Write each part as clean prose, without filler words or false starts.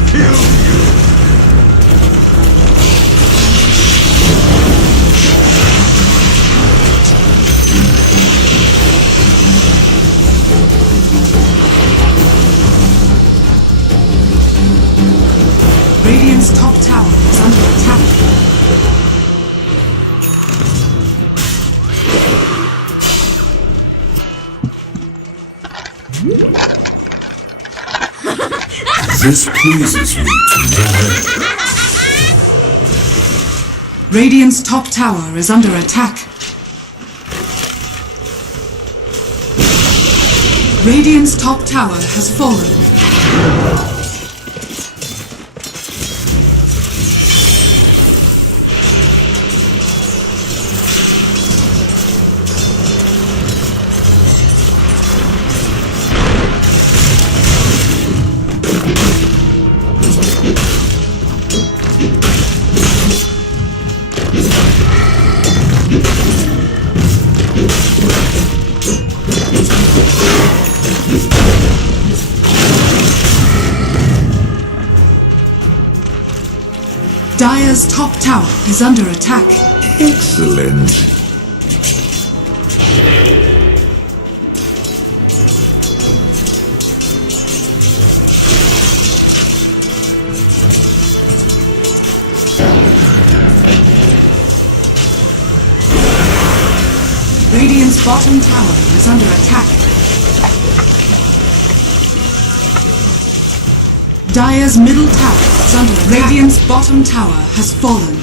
kill you! Radiant's top tower is under attack. This pleases me to no end. Radiant's top tower is under attack. Radiant's top tower has fallen. Dire's top tower is under attack. Excellent. Radiant's bottom tower is under attack. Dire's middle tower is under attack. Radiant's bottom tower has fallen.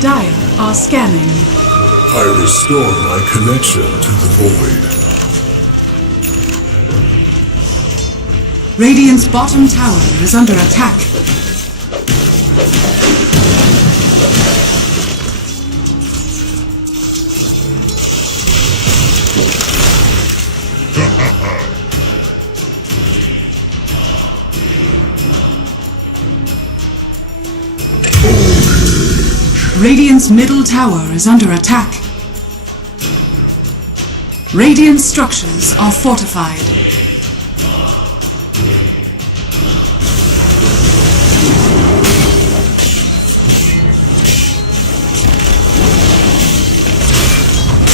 Dire are scanning. I restore my connection to the void. Radiant's bottom tower is under attack. Radiant's middle tower is under attack. Radiant structures are fortified.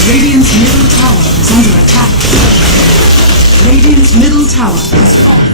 Radiant's middle tower is under attack. Radiant's middle tower has fallen.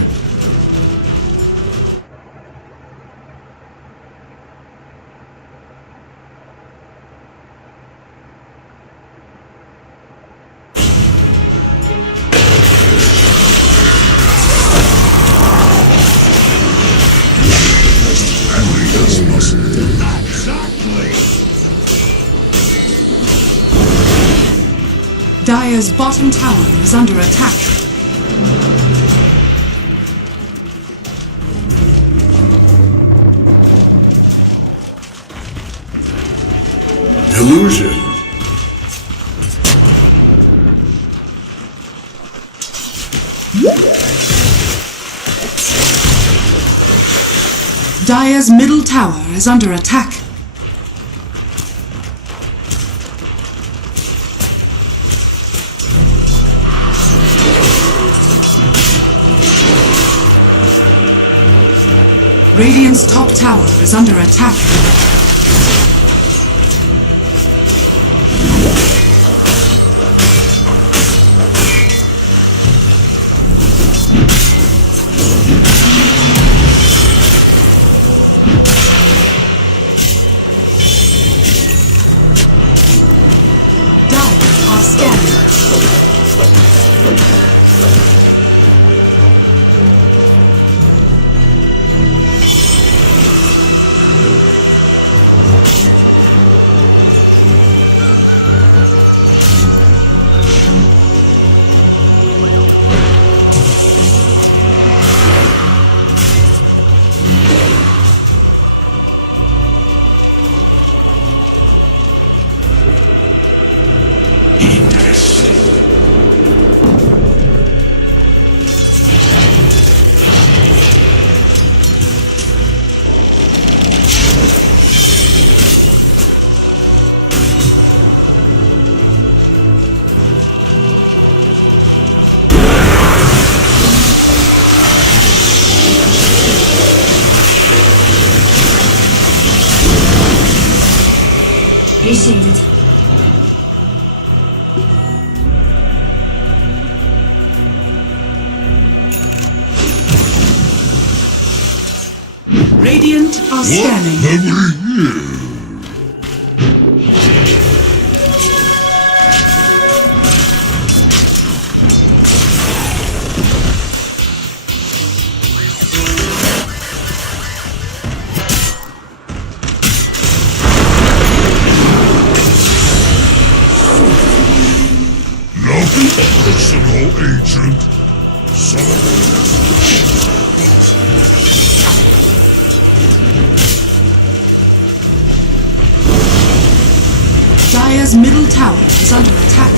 Dire's bottom tower is under attack. Illusion. Dire's middle tower is under attack. Radiant's top tower is under attack. Dire are scanning. Appreciated. Radiant are scanning. Personal agent. Dire's middle tower is under attack.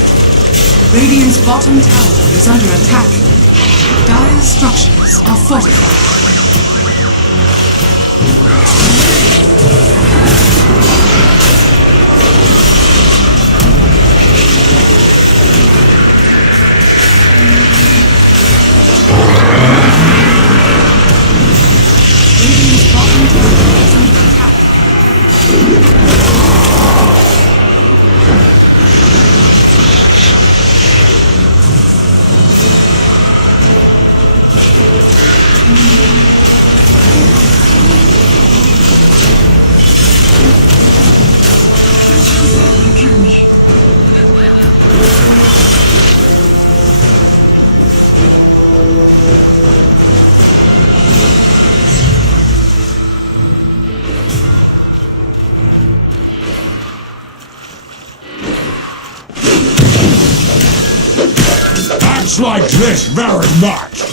Radiant's bottom tower is under attack. Dire's structures are fortified. Radiant's bottom tower is under attack. Acts like this very much.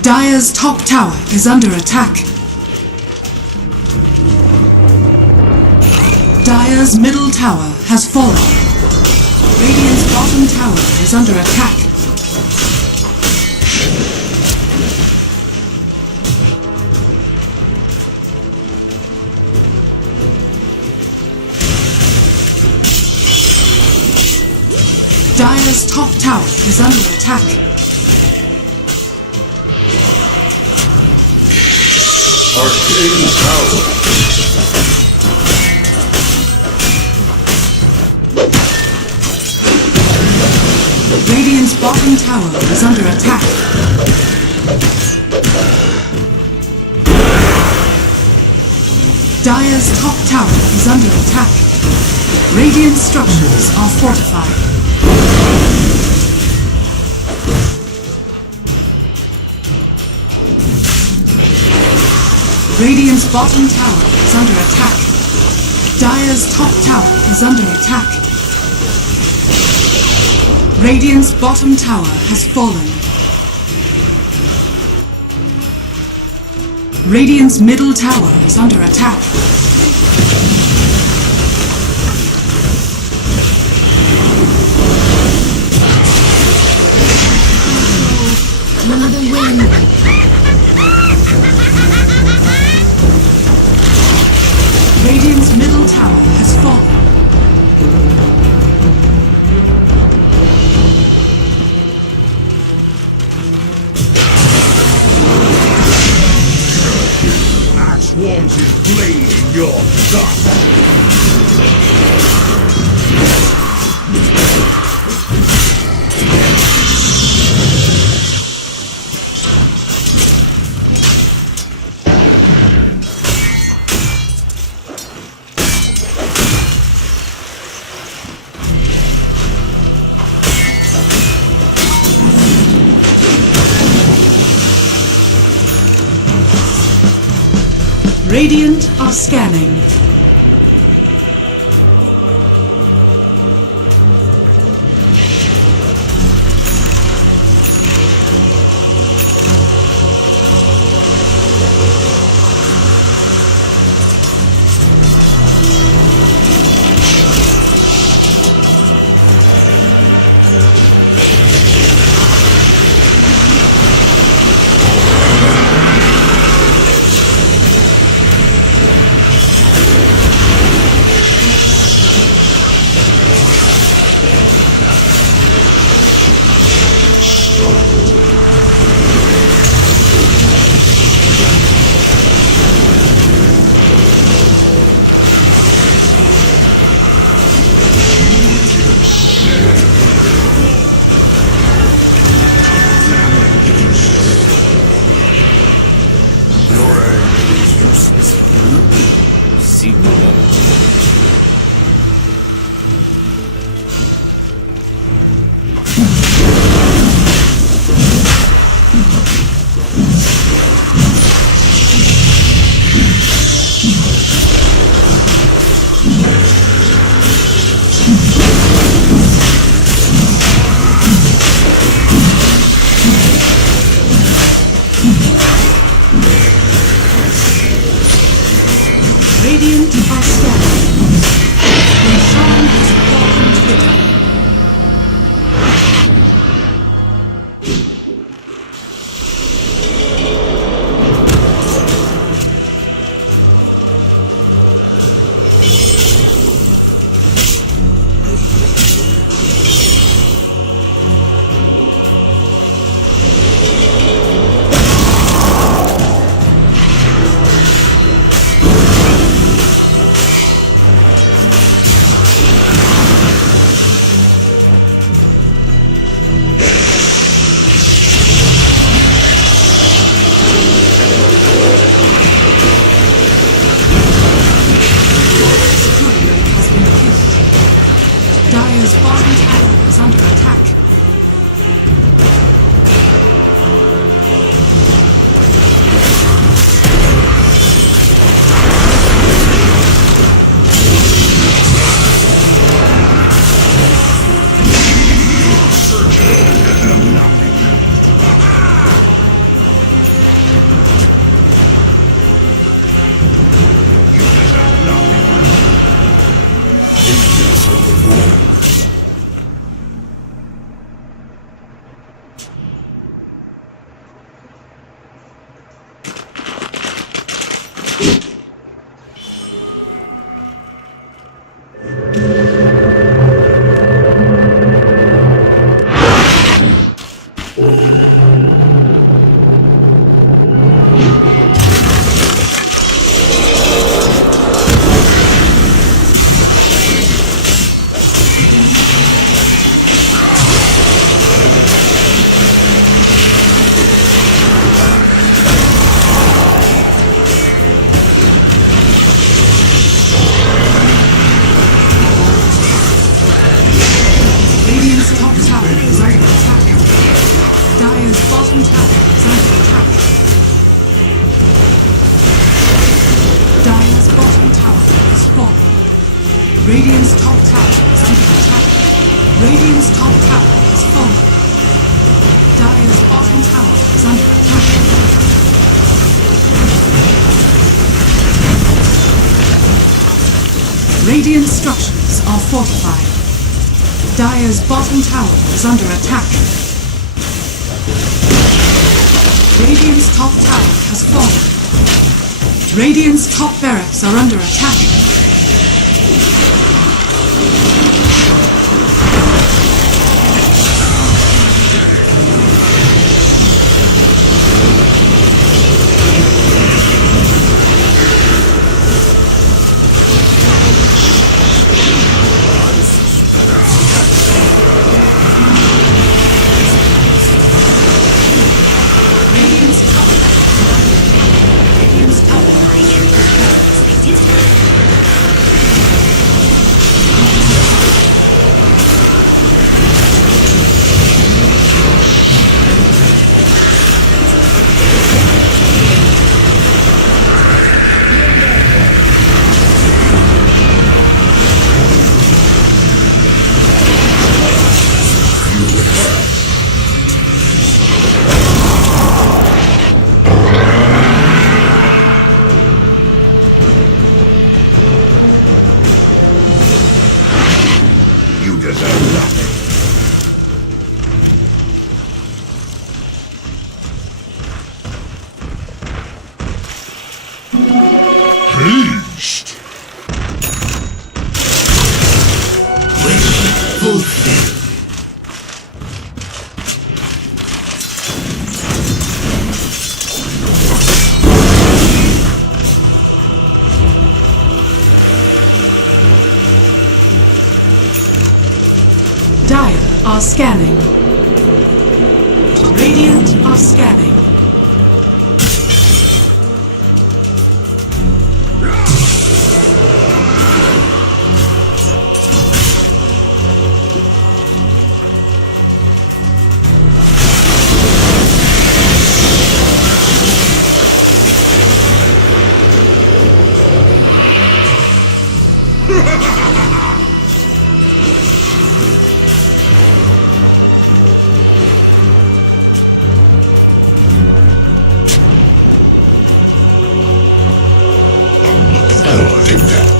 Dire's top tower is under attack. Dire's middle tower has fallen. Radiant's bottom tower is under attack. Dire's top tower is under attack. Arcane power. Radiant's bottom tower is under attack. Dire's top tower is under attack. Radiant structures are fortified. Radiant's bottom tower is under attack. Dire's top tower is under attack. Radiant's bottom tower has fallen. Radiant's middle tower is under attack. Another win. Radiant's middle tower has fallen. Axe wants his blade in your gut. Radiant are scanning. Radiant are scanning. Roshan has fallen to the tower. Dire's bottom tower is under attack. Radiant's top tower is under attack. Radiant's top tower has fallen. Dire's bottom tower is under attack. Radiant structures are fortified. Dire's bottom tower is under attack. Radiant's top tower has fallen. Radiant's top barracks are under attack. Haste! Wish fulfilled. Dire are scanning. Radiant are scanning. Take that.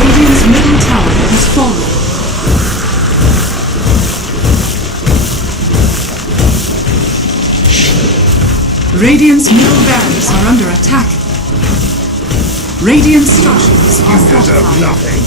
Radiant's middle tower has fallen. Radiant's middle barracks are under attack. Radiant structures are You deserve fortified. nothing.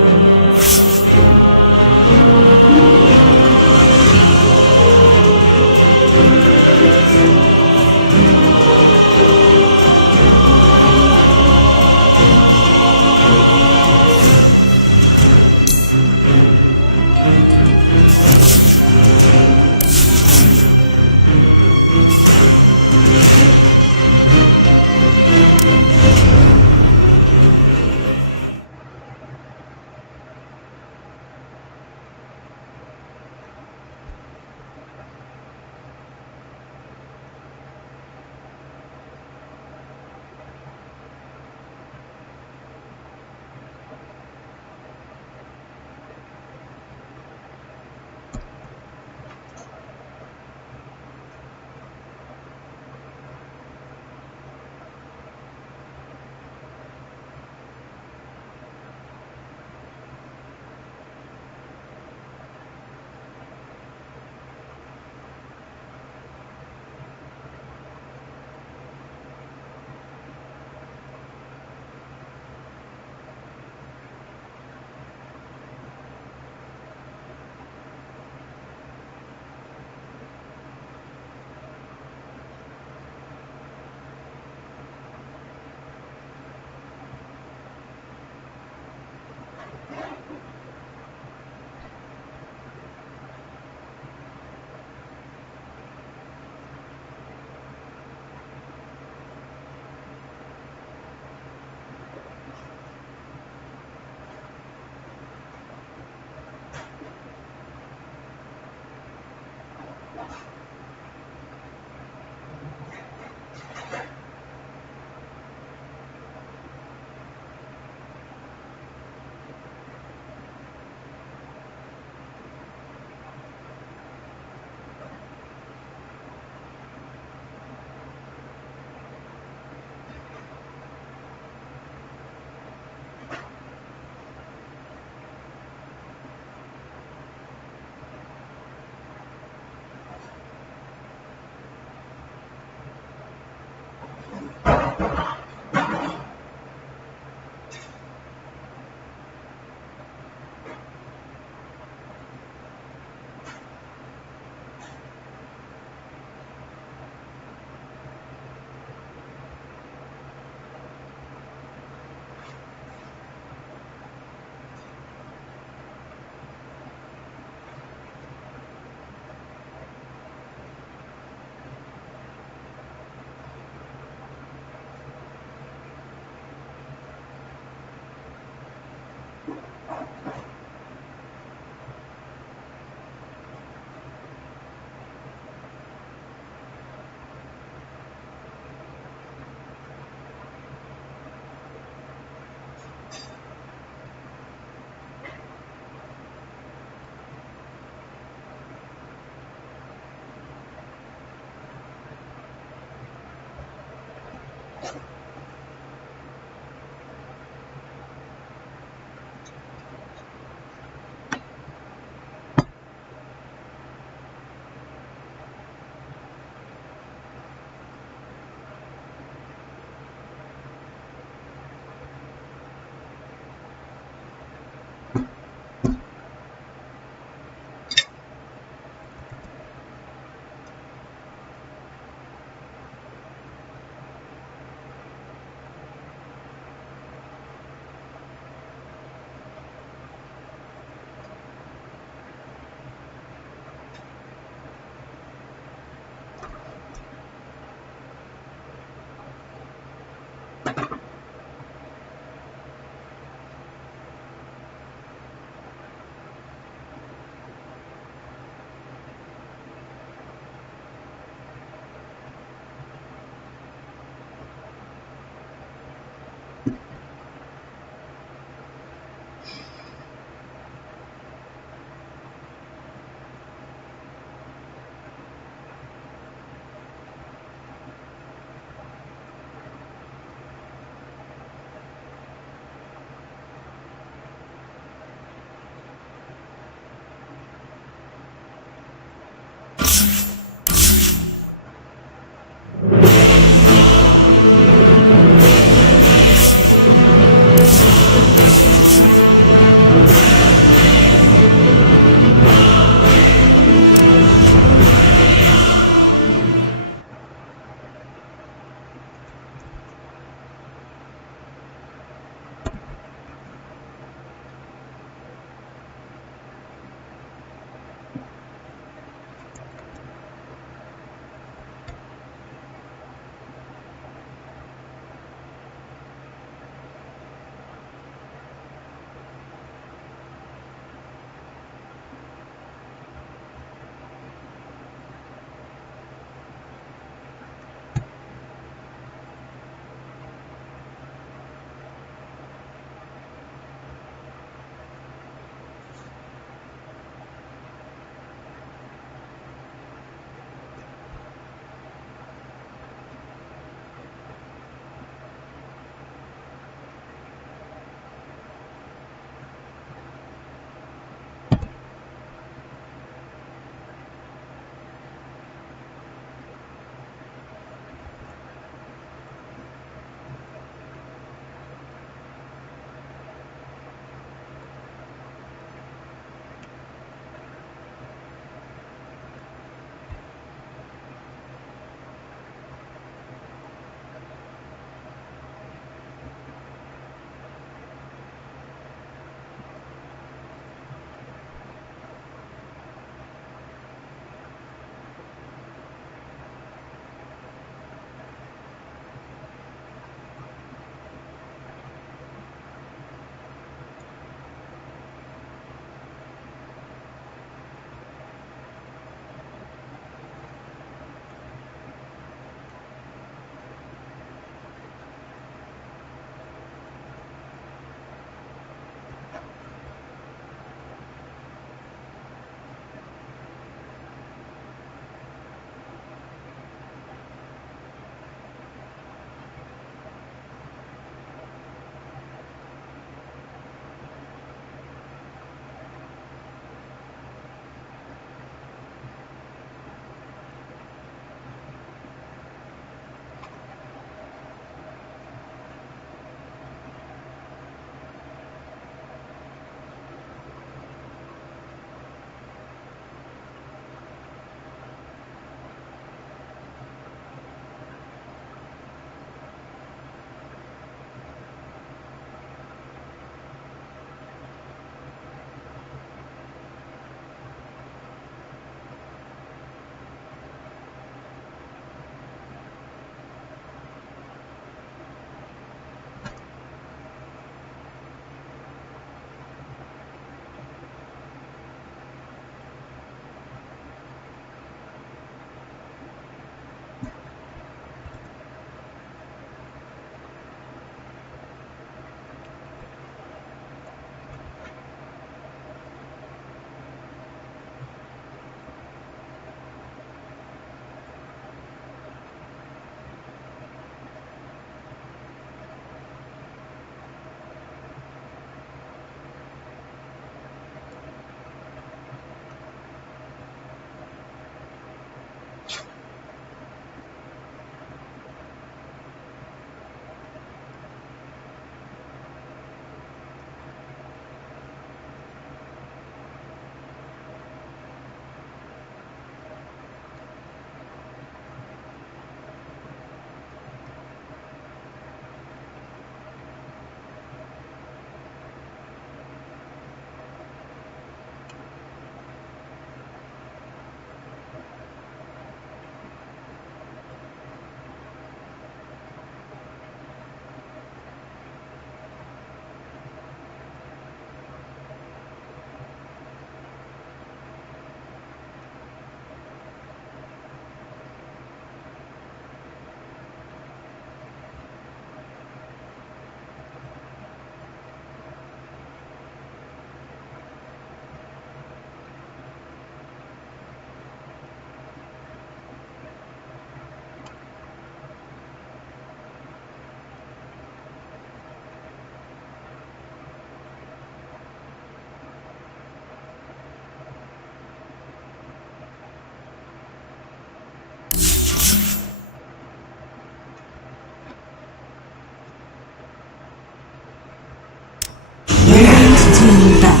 team ban.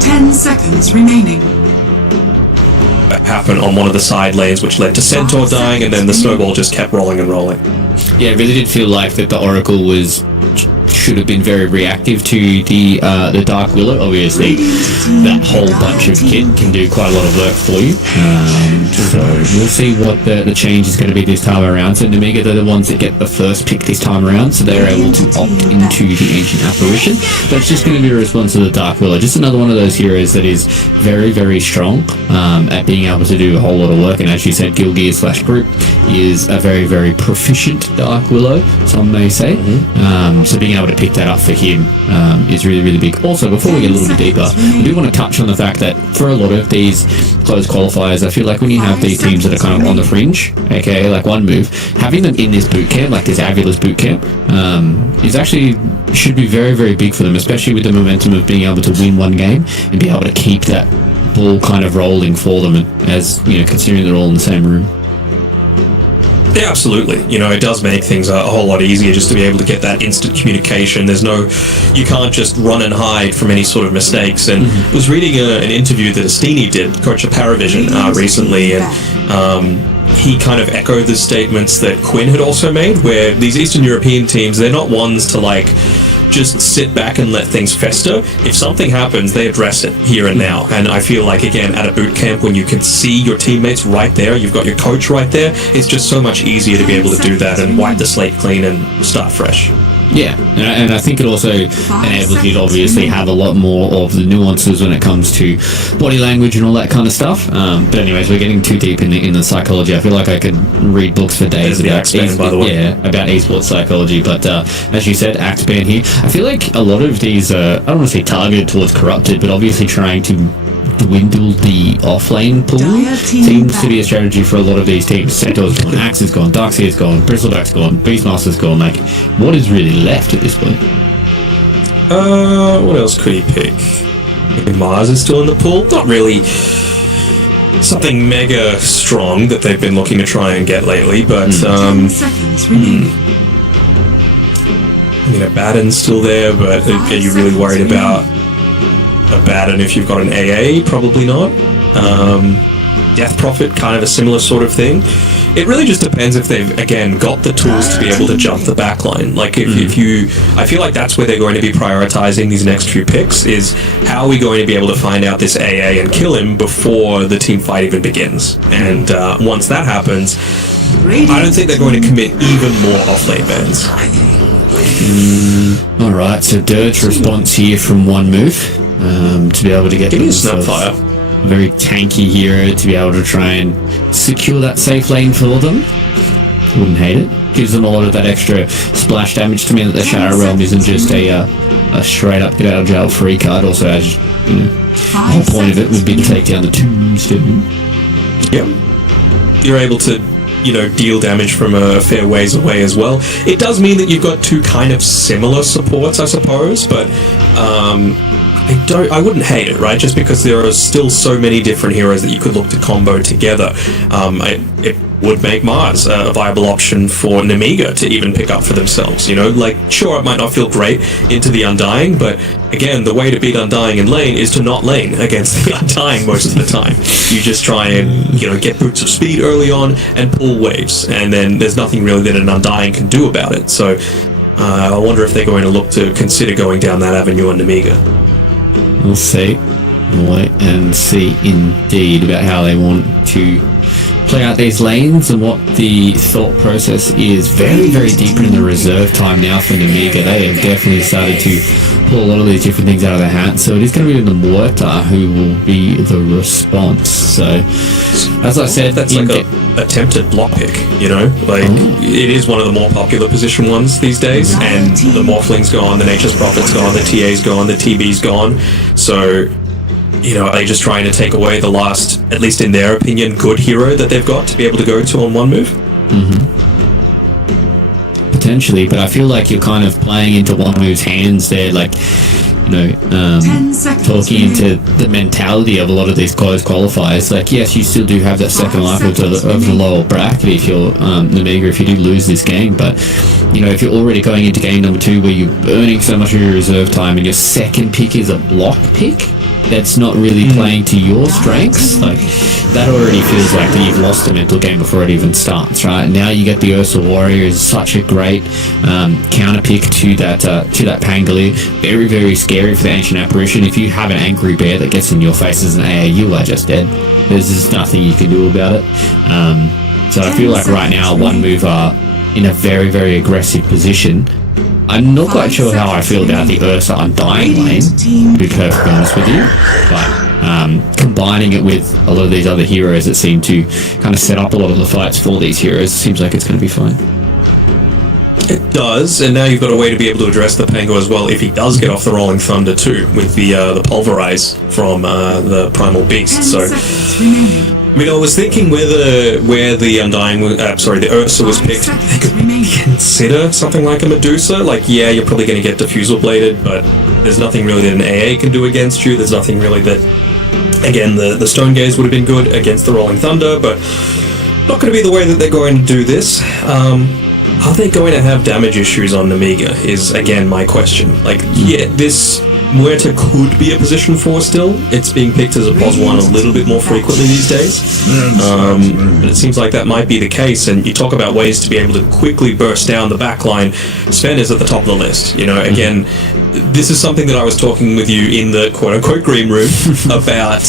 10 seconds remaining. Happen on one of the side lanes, which led to Centaur dying, and then the snowball just kept rolling and rolling. Yeah, it really did feel like that the Oracle should have been very reactive to the Dark Willow. Obviously, that whole bunch of kit can do quite a lot of work for you. So we'll see what the change is going to be this time around. So Namiga, they're the ones that get the first pick this time around, so they're able to opt into the Ancient Apparition. But it's just going to be a response to the Dark Willow. Just another one of those heroes that is very, very strong at being able to do a whole lot of work. And as you said, Guild Gear / Group is a very, very proficient Dark Willow, some may say. So being able to pick that up for him is really, really big. Also, before we get a little bit deeper, I do want to touch on the fact that for a lot of these closed qualifiers, I feel like when you have these teams that are kind of on the fringe, aka like One Move, having them in this boot camp, like this Avulus boot camp, is actually should be very, very big for them, especially with the momentum of being able to win one game and be able to keep that ball kind of rolling for them, as you know, considering they're all in the same room. Yeah, absolutely. You know, it does make things a whole lot easier just to be able to get that instant communication. You can't just run and hide from any sort of mistakes. And I was reading an interview that Astini did, coach of Paravision, recently, and he kind of echoed the statements that Quinn had also made, where these Eastern European teams, they're not ones to like just sit back and let things fester. If something happens, they address it here and now. And I feel like, again, at a boot camp, when you can see your teammates right there, you've got your coach right there, it's just so much easier to be able to do that and wipe the slate clean and start fresh. Yeah, and I think it also enables you to obviously have a lot more of the nuances when it comes to body language and all that kind of stuff. But anyways, we're getting too deep in the psychology. I feel like I could read books for days about about esports psychology. But as you said, Axeban here. I feel like a lot of these, I don't want to say targeted towards corrupted, but obviously trying to dwindle the offlane pool seems to be a strategy for a lot of these teams. Centaur's gone, Axe is gone, Darkseer's gone, Bristleback's gone, Beastmaster's gone. Like, what is really left at this point? What else could he pick? Maybe Mars is still in the pool. Not really something mega strong that they've been looking to try and get lately, but 10 seconds remaining. I mean, Abaddon's still there, but are you really worried about Abaddon if you've got an AA? Probably not. Death Prophet, kind of a similar sort of thing. It really just depends if they've, again, got the tools to be able to jump the backline. Like, if you... I feel like that's where they're going to be prioritizing these next few picks, is how are we going to be able to find out this AA and kill him before the team fight even begins. And once that happens, I don't think they're going to commit even more off-lane bans. Alright, so Dirt's response here from One Move to be able to get Snapfire. a very tanky hero to be able to try and secure that safe lane for them. Wouldn't hate it. Gives them a lot of that extra splash damage to mean that the Shadow Realm isn't just a straight up get out of jail free card. Also, as you know, the whole point of it would be to take down the tombstone. Yep. You're able to, you know, deal damage from a fair ways away as well. It does mean that you've got two kind of similar supports, I suppose, but I wouldn't hate it, right? Just because there are still so many different heroes that you could look to combo together. It would make Mars a viable option for Namiga to even pick up for themselves, you know? Like, sure, it might not feel great into the Undying, but again, the way to beat Undying in lane is to not lane against the Undying most of the time. You just try and, you know, get boots of speed early on and pull waves, and then there's nothing really that an Undying can do about it. So I wonder if they're going to look to consider going down that avenue on Namiga. We'll see. We'll wait and see indeed about how they want to play out these lanes and what the thought process is. Very, very deep in the reserve time now for Namiga. They have definitely started to pull a lot of these different things out of their hat. So it is going to be the Muerta who will be the response. So, as I said, that's like a attempted block pick, you know? Like, it is one of the more popular position ones these days, and the Morphling's gone, the Nature's Prophet's gone, the TA's gone, the TB's gone. So, you know, are they just trying to take away the last, at least in their opinion, good hero that they've got to be able to go to on One Move? Potentially, but I feel like you're kind of playing into One Move's hands there. Like, 10 seconds talking into the mentality of a lot of these closed qualifiers. Like, yes, you still do have that second life of the lower bracket if you're Omega, if you do lose this game, but if you're already going into game number 2 where you're burning so much of your reserve time and your second pick is a block pick that's not really playing to your strengths, like that already feels like that you've lost a mental game before it even starts, right? Now you get the Ursa Warrior is such a great counter pick to that Pangolier. Very, very scary for the Ancient Apparition. If you have an Angry Bear that gets in your face as an AA, you are just dead. There's just nothing you can do about it. So I feel like right now One Move are in a very, very aggressive position. I'm not quite sure how I feel about the Ursa Undying lane, to be perfectly honest with you, but combining it with a lot of these other heroes that seem to kind of set up a lot of the fights for these heroes seems like it's going to be fine. It does, and now you've got a way to be able to address the Pango as well if he does get off the Rolling Thunder too, with the Pulverize from the Primal Beast. So, I mean, I was thinking where the Undying, the Ursa was picked, they could consider something like a Medusa. Like, yeah, you're probably going to get Diffusal Bladed, but there's nothing really that an AA can do against you. There's nothing really that, again, the Stone Gaze would have been good against the Rolling Thunder, but not going to be the way that they're going to do this. Are they going to have damage issues on Namiga is, again, my question. Like, yeah, this Muerta could be a position 4 still. It's being picked as a pos 1 a little bit more frequently these days. But it seems like that might be the case, and you talk about ways to be able to quickly burst down the backline. Sven is at the top of the list. Again, this is something that I was talking with you in the quote-unquote green room about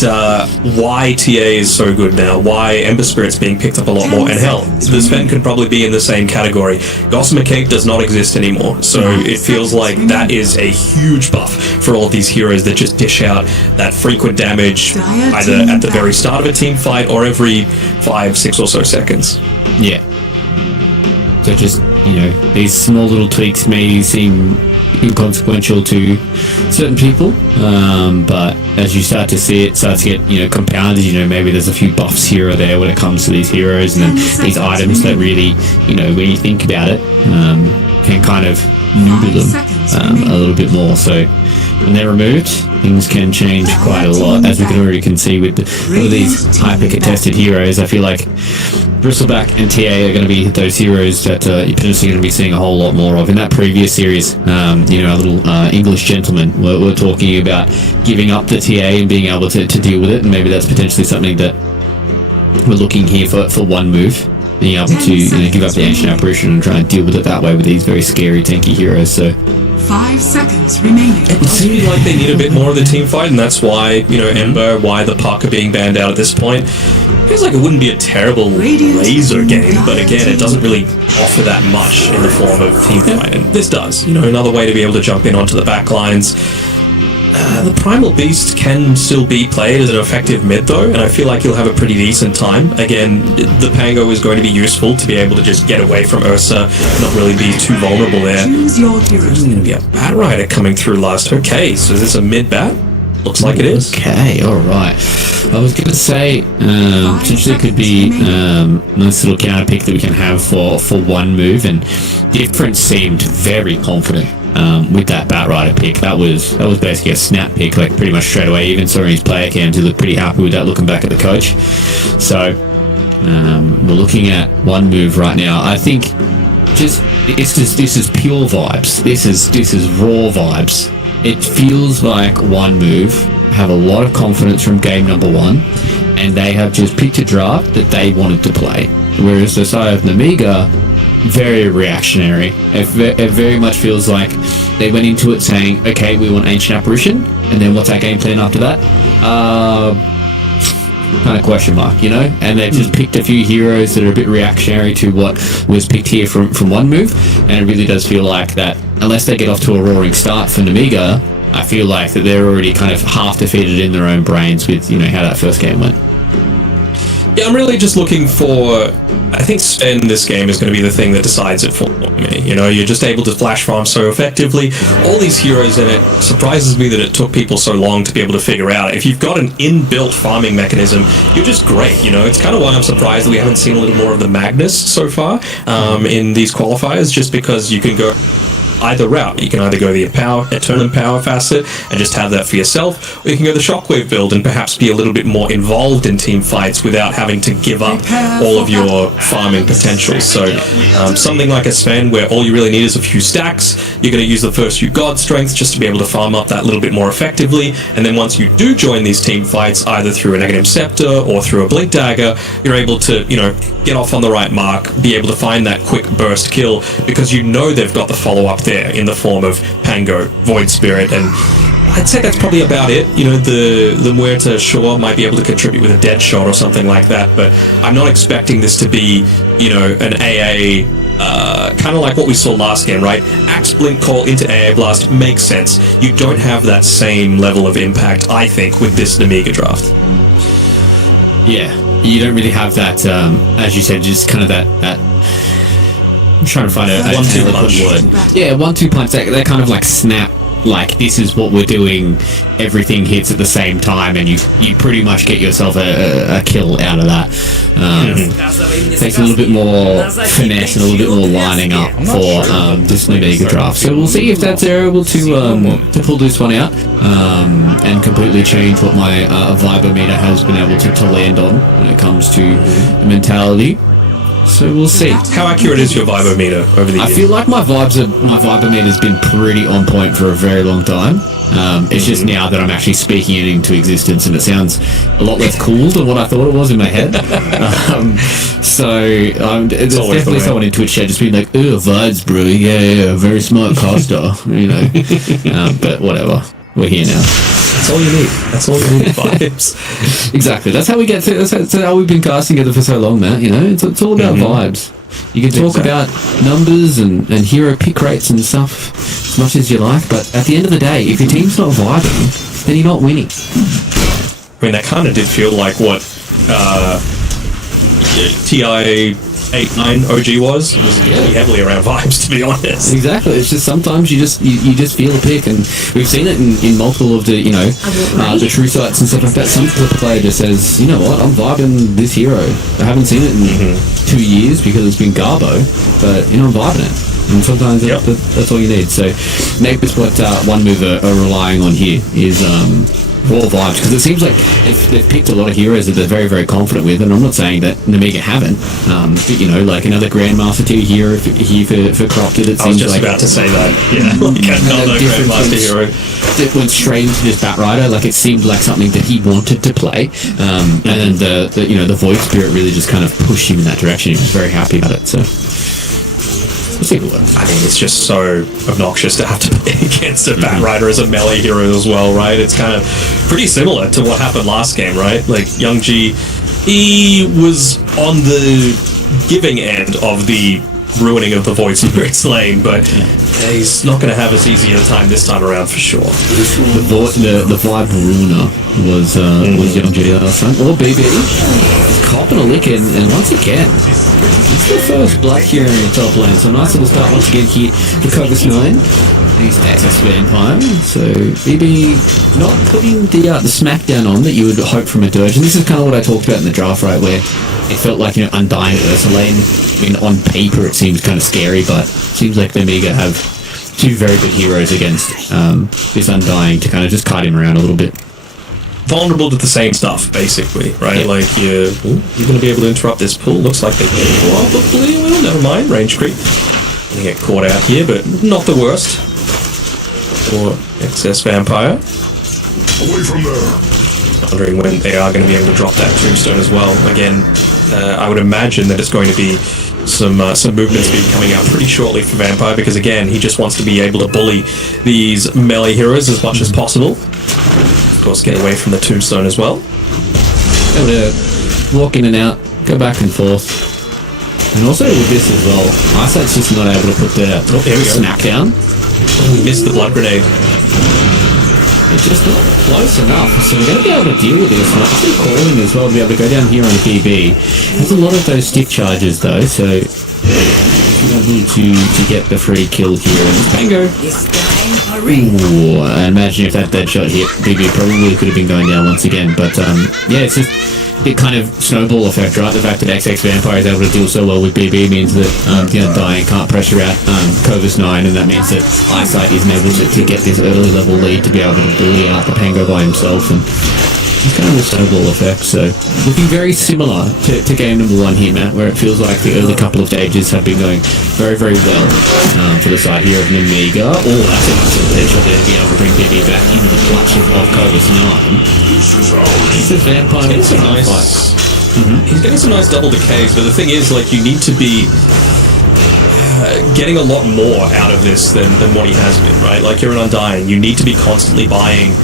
why TA is so good now, why Ember Spirit's being picked up a lot more, and hell, the Sven could probably be in the same category. Gossamer Cake does not exist anymore, so it feels like that is a huge buff for all of these heroes that just dish out that frequent damage either at the very start of a team fight or every 5-6 or so seconds. Yeah. So just, these small little tweaks may seem inconsequential to certain people, but as you start to see it starts to get compounded, maybe there's a few buffs here or there when it comes to these heroes, and then these items that really, when you think about it, can kind of noodle them a little bit more. So when they're removed, things can change quite a lot, as we can already see with all of these hyper-contested heroes. I feel like Bristleback and TA are going to be those heroes that you're potentially going to be seeing a whole lot more of. In that previous series, our little English gentleman were talking about giving up the TA and being able to deal with it, and maybe that's potentially something that we're looking here for One Move, being able to give up the Ancient Apparition and try and deal with it that way with these very scary tanky heroes. So 5 seconds remaining. It seems like they need a bit more of the team fight, and that's why, Ember, why the Puck are being banned out at this point. Feels like it wouldn't be a terrible laser game, but again, it doesn't really offer that much in the form of team fight, and this does. Another way to be able to jump in onto the back lines. The Primal Beast can still be played as an effective mid though, and I feel like he'll have a pretty decent time. Again, the Pango is going to be useful to be able to just get away from Ursa, not really be too vulnerable there. Choose your hero. There's going to be a Bat Rider coming through last. Okay, so is this a mid bat? Looks like it is. Okay, alright. I was going to say, potentially could be nice little counter pick that we can have for One Move, and Different seemed very confident with that Bat Rider pick. That was basically a snap pick, like pretty much straight away. Even saw in his player cams, he looked pretty happy with that looking back at the coach. So we're looking at One Move right now. I think this is pure vibes. This is raw vibes. It feels like One Move have a lot of confidence from game number 1, and they have just picked a draft that they wanted to play. Whereas the side of Namiga, very reactionary. It very much feels like they went into it saying, okay, we want Ancient Apparition, and then what's our game plan after that? Kind of question mark, and they've just picked a few heroes that are a bit reactionary to what was picked here from One Move, and it really does feel like that unless they get off to a roaring start for Namiga, I feel like that they're already kind of half defeated in their own brains with how that first game went. Yeah, I'm really just looking for... I think Sven this game is going to be the thing that decides it for me. You're just able to flash farm so effectively. All these heroes, and it surprises me that it took people so long to be able to figure out. If you've got an inbuilt farming mechanism, you're just great. It's kind of why I'm surprised that we haven't seen a little more of the Magnus so far in these qualifiers, just because you can go either route. You can either go the Eternal Power facet and just have that for yourself, or you can go the Shockwave build and perhaps be a little bit more involved in team fights without having to give up all of your farming potential. So something like a Sven, where all you really need is a few stacks, you're going to use the first few God Strengths just to be able to farm up that little bit more effectively, and then once you do join these team fights, either through an Aghanim Scepter or through a Blink Dagger, you're able to, get off on the right mark, be able to find that quick burst kill, because you know they've got the follow-up there in the form of Pango, Void Spirit, and I'd say that's probably about it. The Muerta, sure, might be able to contribute with a dead shot or something like that, but I'm not expecting this to be, an AA, kind of like what we saw last game, right? Axe Blink Call into AA Blast makes sense. You don't have that same level of impact, I think, with this Namiga draft. Yeah, you don't really have that, as you said, just kind of that I'm trying to find a 1-2 punch word. Yeah, 1-2 punch, that kind of like snap, like this is what we're doing, everything hits at the same time, and you pretty much get yourself a kill out of that. Takes a little bit more finesse and a little bit more lining up for this Namiga draft. So we'll see if that's able to pull this one out and completely change what my Vibometer has been able to land on when it comes to mentality. So we'll see. How accurate is your Vibometer over the years? I feel like my Vibometer's been pretty on point for a very long time. It's just now that I'm actually speaking it into existence, and it sounds a lot less cool than what I thought it was in my head. There's definitely someone in Twitch chat just being like, "Oh, vibes, bro. Yeah, very smart caster." But whatever. We're here now. That's all you need. That's all you need. Vibes. Exactly. That's how we get to. That's how we've been casting together for so long, Matt. It's all about vibes. You can talk about numbers and hero pick rates and stuff as much as you like, but at the end of the day, if your team's not vibing, then you're not winning. I mean, that kind of did feel like what TI 8-9 OG was pretty heavily around vibes, to be honest. Exactly. It's just sometimes you just feel a pick, and we've seen it in multiple of the the true sites and stuff like that. Some player just says, you know what, I'm vibing this hero. I haven't seen it in 2 years because it's been Garbo, but I'm vibing it. And sometimes that's all you need. So maybe that's what one move are relying on here is raw vibes, because it seems like they've picked a lot of heroes that they're very, very confident with, and I'm not saying that Namiga haven't, but like another Grandmaster tier hero here for Corrupted, it seems like... I was just about to say that, like another Grandmaster hero. It went straight into this Batrider, like it seemed like something that he wanted to play, and then the Void Spirit really just kind of pushed him in that direction. He was very happy about it, so... I mean, it's just so obnoxious to have to play against a Batrider as a melee hero as well, right? It's kind of pretty similar to what happened last game, right? Like, Young G, he was on the giving end of the ruining of the Void Spirit's lane, but he's not going to have as easy a time this time around for sure. The Vibe Ruiner was Young G last time, or BB. Copping a lick, and once again, it's the first black hero in the top lane, so nice little start once again here for Cogus 9. He's Access Vampire, so BB not putting the smackdown on that you would hope from a Dirge, and this is kind of what I talked about in the draft, right, where it felt like, Undying Ursulane. I mean, on paper it seems kind of scary, but it seems like the Amiga have two very good heroes against this Undying to kind of just kite him around a little bit. Vulnerable to the same stuff, basically, right? Yeah. Like, you're going to be able to interrupt this pull. Looks like they probably will. Never mind, range creep. Going to get caught out here, but not the worst. Or Excess Vampire. Away from there. Wondering when they are going to be able to drop that tombstone as well. Again, I would imagine that it's going to be some movement speed coming out pretty shortly for Vampire, because again, he just wants to be able to bully these melee heroes as much as possible. Of course, get away from the tombstone as well. Able to walk in and out, go back and forth. And also with this as well, Eyesight's just not able to put the snap down. We missed the blood grenade. It's just not close enough, so we're going to be able to deal with this. And I'm actually calling as well to be able to go down here on BB. There's a lot of those stick charges though, so able to get the free kill here. And Pango. Ooh, I imagine if that dead shot hit, BB probably could have been going down once again. But yeah, it's just it kind of snowball effect, right? The fact that XX Vampire is able to deal so well with BB means that the Undying can't pressure out Covus 9, and that means that Eyesight isn't able to get this early level lead to be able to bully out the Pango by himself, and it's kind of a snowball effect. So looking very similar to game number 1 here, Matt, where it feels like the early couple of stages have been going very, very well for the side here of Namiga. Oh, that's a nice potential there to be able to bring BB back into the clutch of Covus 9. This is Vampire. He's getting some nice. He's getting some nice double decays, but the thing is, like, you need to be getting a lot more out of this than what he has been, right? Like, you're an Undying, you need to be constantly buying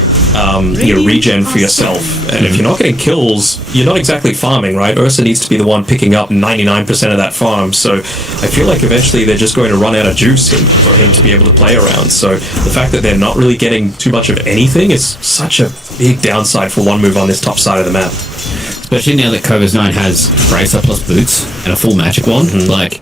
your regen for yourself, and if you're not getting kills, you're not exactly farming, right? Ursa needs to be the one picking up 99% of that farm, so I feel like eventually they're just going to run out of juice for him to be able to play around. So the fact that they're not really getting too much of anything is such a big downside for one move on this top side of the map. Especially now that Covus 9 has Bracer plus Boots and a full Magic Wand. Like,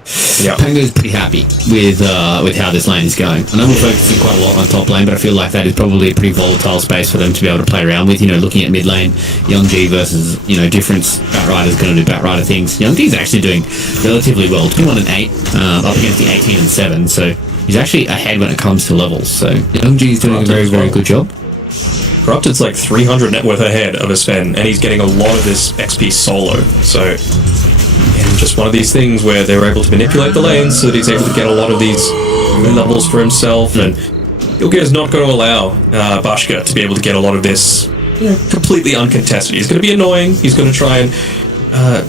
Pango's pretty happy with how this lane is going. I know we're focusing quite a lot on top lane, but I feel like that is probably a pretty volatile space for them to be able to play around with. You know, looking at mid lane, Young G versus, you know, difference. Batrider's going to do Batrider things. Young G's actually doing relatively well. 21 and 8 up against the 18 and 7, so he's actually ahead when it comes to levels. So Young G's doing a very, very good job. Corrupted's like 300 net worth ahead of Sven, and he's getting a lot of this XP solo. So, and just one of these things where they were able to manipulate the lanes so that he's able to get a lot of these levels for himself. And Ilgir is not going to allow Bashka to be able to get a lot of this completely uncontested. He's going to be annoying. He's going to try and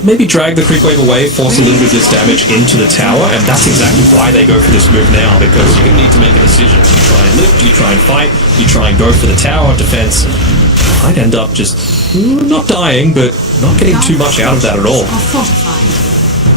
maybe drag the creep wave away, force a little bit of this damage into the tower, and that's exactly why they go for this move now, because you're going to need to make a decision. You try and lift, you try and fight, you try and go for the tower defense. I'd end up just not dying, but not getting too much out of that at all.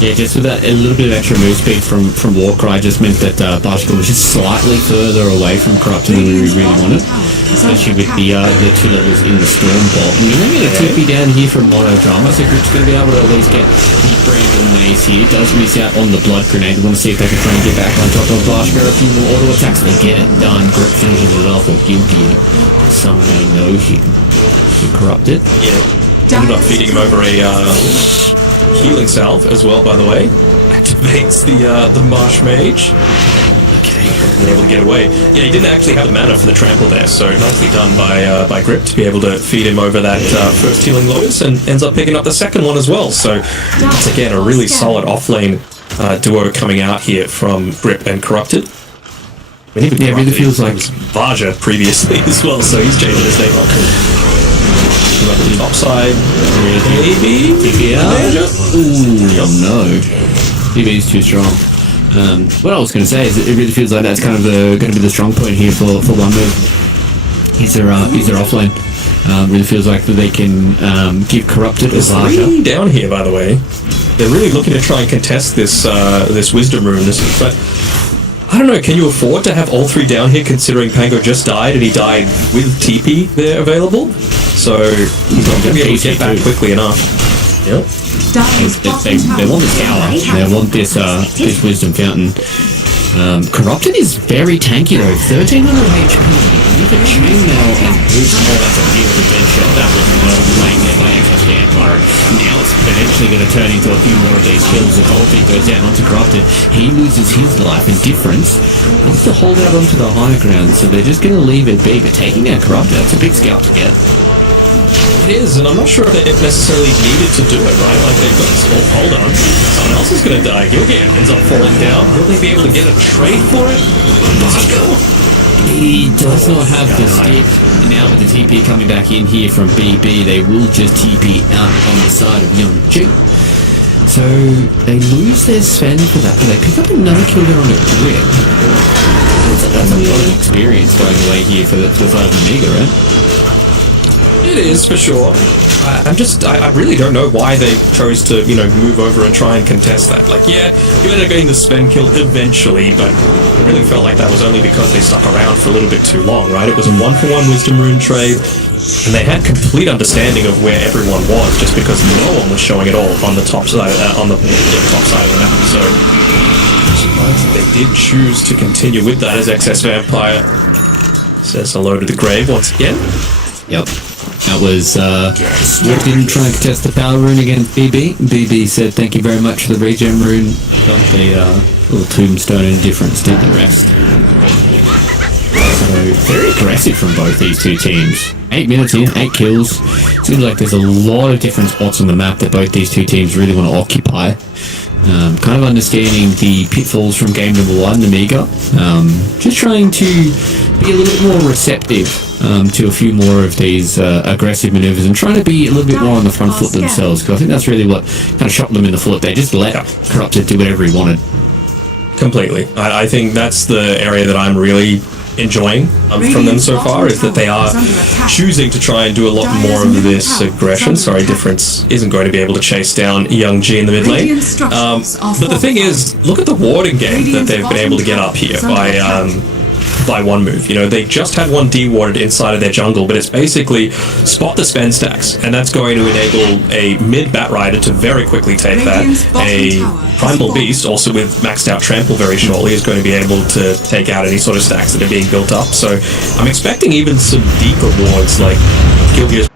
Yeah, just with that a little bit of extra move speed from Warcry just meant that Bashka was just slightly further away from Corrupted than we really wanted, especially with the 2 levels in the Storm Bolt. And we're going to TP down here from Monodrama, so Grip's going to be able to at least get the brand on Maze here. Does miss out on the Blood Grenade. We want to see if they can try and get back on top of Bashka. A few more auto attacks, they get it done. Grip finishes it off, or guilty. Some may know him. Corrupted. Yeah, ended up feeding him over a healing salve as well, by the way. Activates the Marsh Mage. Okay, able to get away. Yeah, he didn't actually have the mana for the trample there, so nicely done by Grip to be able to feed him over that first healing Lotus, and ends up picking up the second one as well. So that's again a really solid offlane duo coming out here from Grip and Corrupted. I mean, even it really feels like Vaja previously as well, so he's changing his name up. Up the top side, maybe TP out. Ooh, no, TP is too strong. What I was going to say is that it really feels like that's kind of going to be the strong point here for one move. Is their offlane? Really feels like that they can give Corrupted a Vaja down here. By the way, they're really looking to try and contest this Wisdom Rune. But I don't know, can you afford to have all 3 down here, considering Pango just died and he died with TP there available? So he's not going to be able to get back quickly enough. Yep. They want this tower. They want this Wisdom Fountain. Corrupted is very tanky though. 1300 HP. With a chainmail and boost. Oh, that's a beautiful dead shot. That was well played there by XS Vampire. Now it's potentially going to turn into a few more of these kills. The cold feet goes down onto Corrupted. He loses his life in difference. Wants to hold out onto the high ground, so they're just going to leave it be. But taking down Corrupted, that's a big scalp to get. It is, and I'm not sure if they necessarily needed to do it, right? Like, they've got this whole hold on. Someone else is going to die. Gilgir ends up falling down. Will they be able to get a trade for it? He does not have the stick. Now with the TP coming back in here from BB, they will just TP out on the side of Young G. So they lose their Sven for that, but they pick up another kill there on a Grip. That's a lot of experience going away here for the side of Amiga, right? It is, for sure. I really don't know why they chose to, move over and try and contest that. Like, yeah, you ended up getting the Sven kill eventually, but it really felt like that was only because they stuck around for a little bit too long, right? It was a 1-for-1 Wisdom Rune trade, and they had complete understanding of where everyone was, just because no one was showing it all on the top side, top side of the map. So, they did choose to continue with that as XS Vampire says hello to the grave once again. Yep. That was, didn't try and contest the power rune against BB. BB said thank you very much for the regen rune. Got the little tombstone indifference, did the rest. So, very aggressive from both these two teams. 8 minutes in, 8 kills. Seems like there's a lot of different spots on the map that both these two teams really want to occupy. Kind of understanding the pitfalls from game number 1, Amiga. Just trying to be a little bit more receptive to a few more of these aggressive maneuvers and trying to be a little bit more on the front foot themselves, because I think that's really what kind of shot them in the foot. They just let Corrupted do whatever he wanted. Completely. I think that's the area that I'm really enjoying from them so far, is that they are choosing to try and do a lot more of this aggression. Sorry, Difference isn't going to be able to chase down Young G in the mid lane. But the thing is, look at the warding game that they've been able to get up here by one move. You know, they just had one dewarded inside of their jungle, but it's basically spot the spend stacks, and that's going to enable a mid Bat Rider to very quickly take that. A Primal Beast, also with maxed out Trample very shortly, is going to be able to take out any sort of stacks that are being built up. So I'm expecting even some deep rewards like Gilgeous.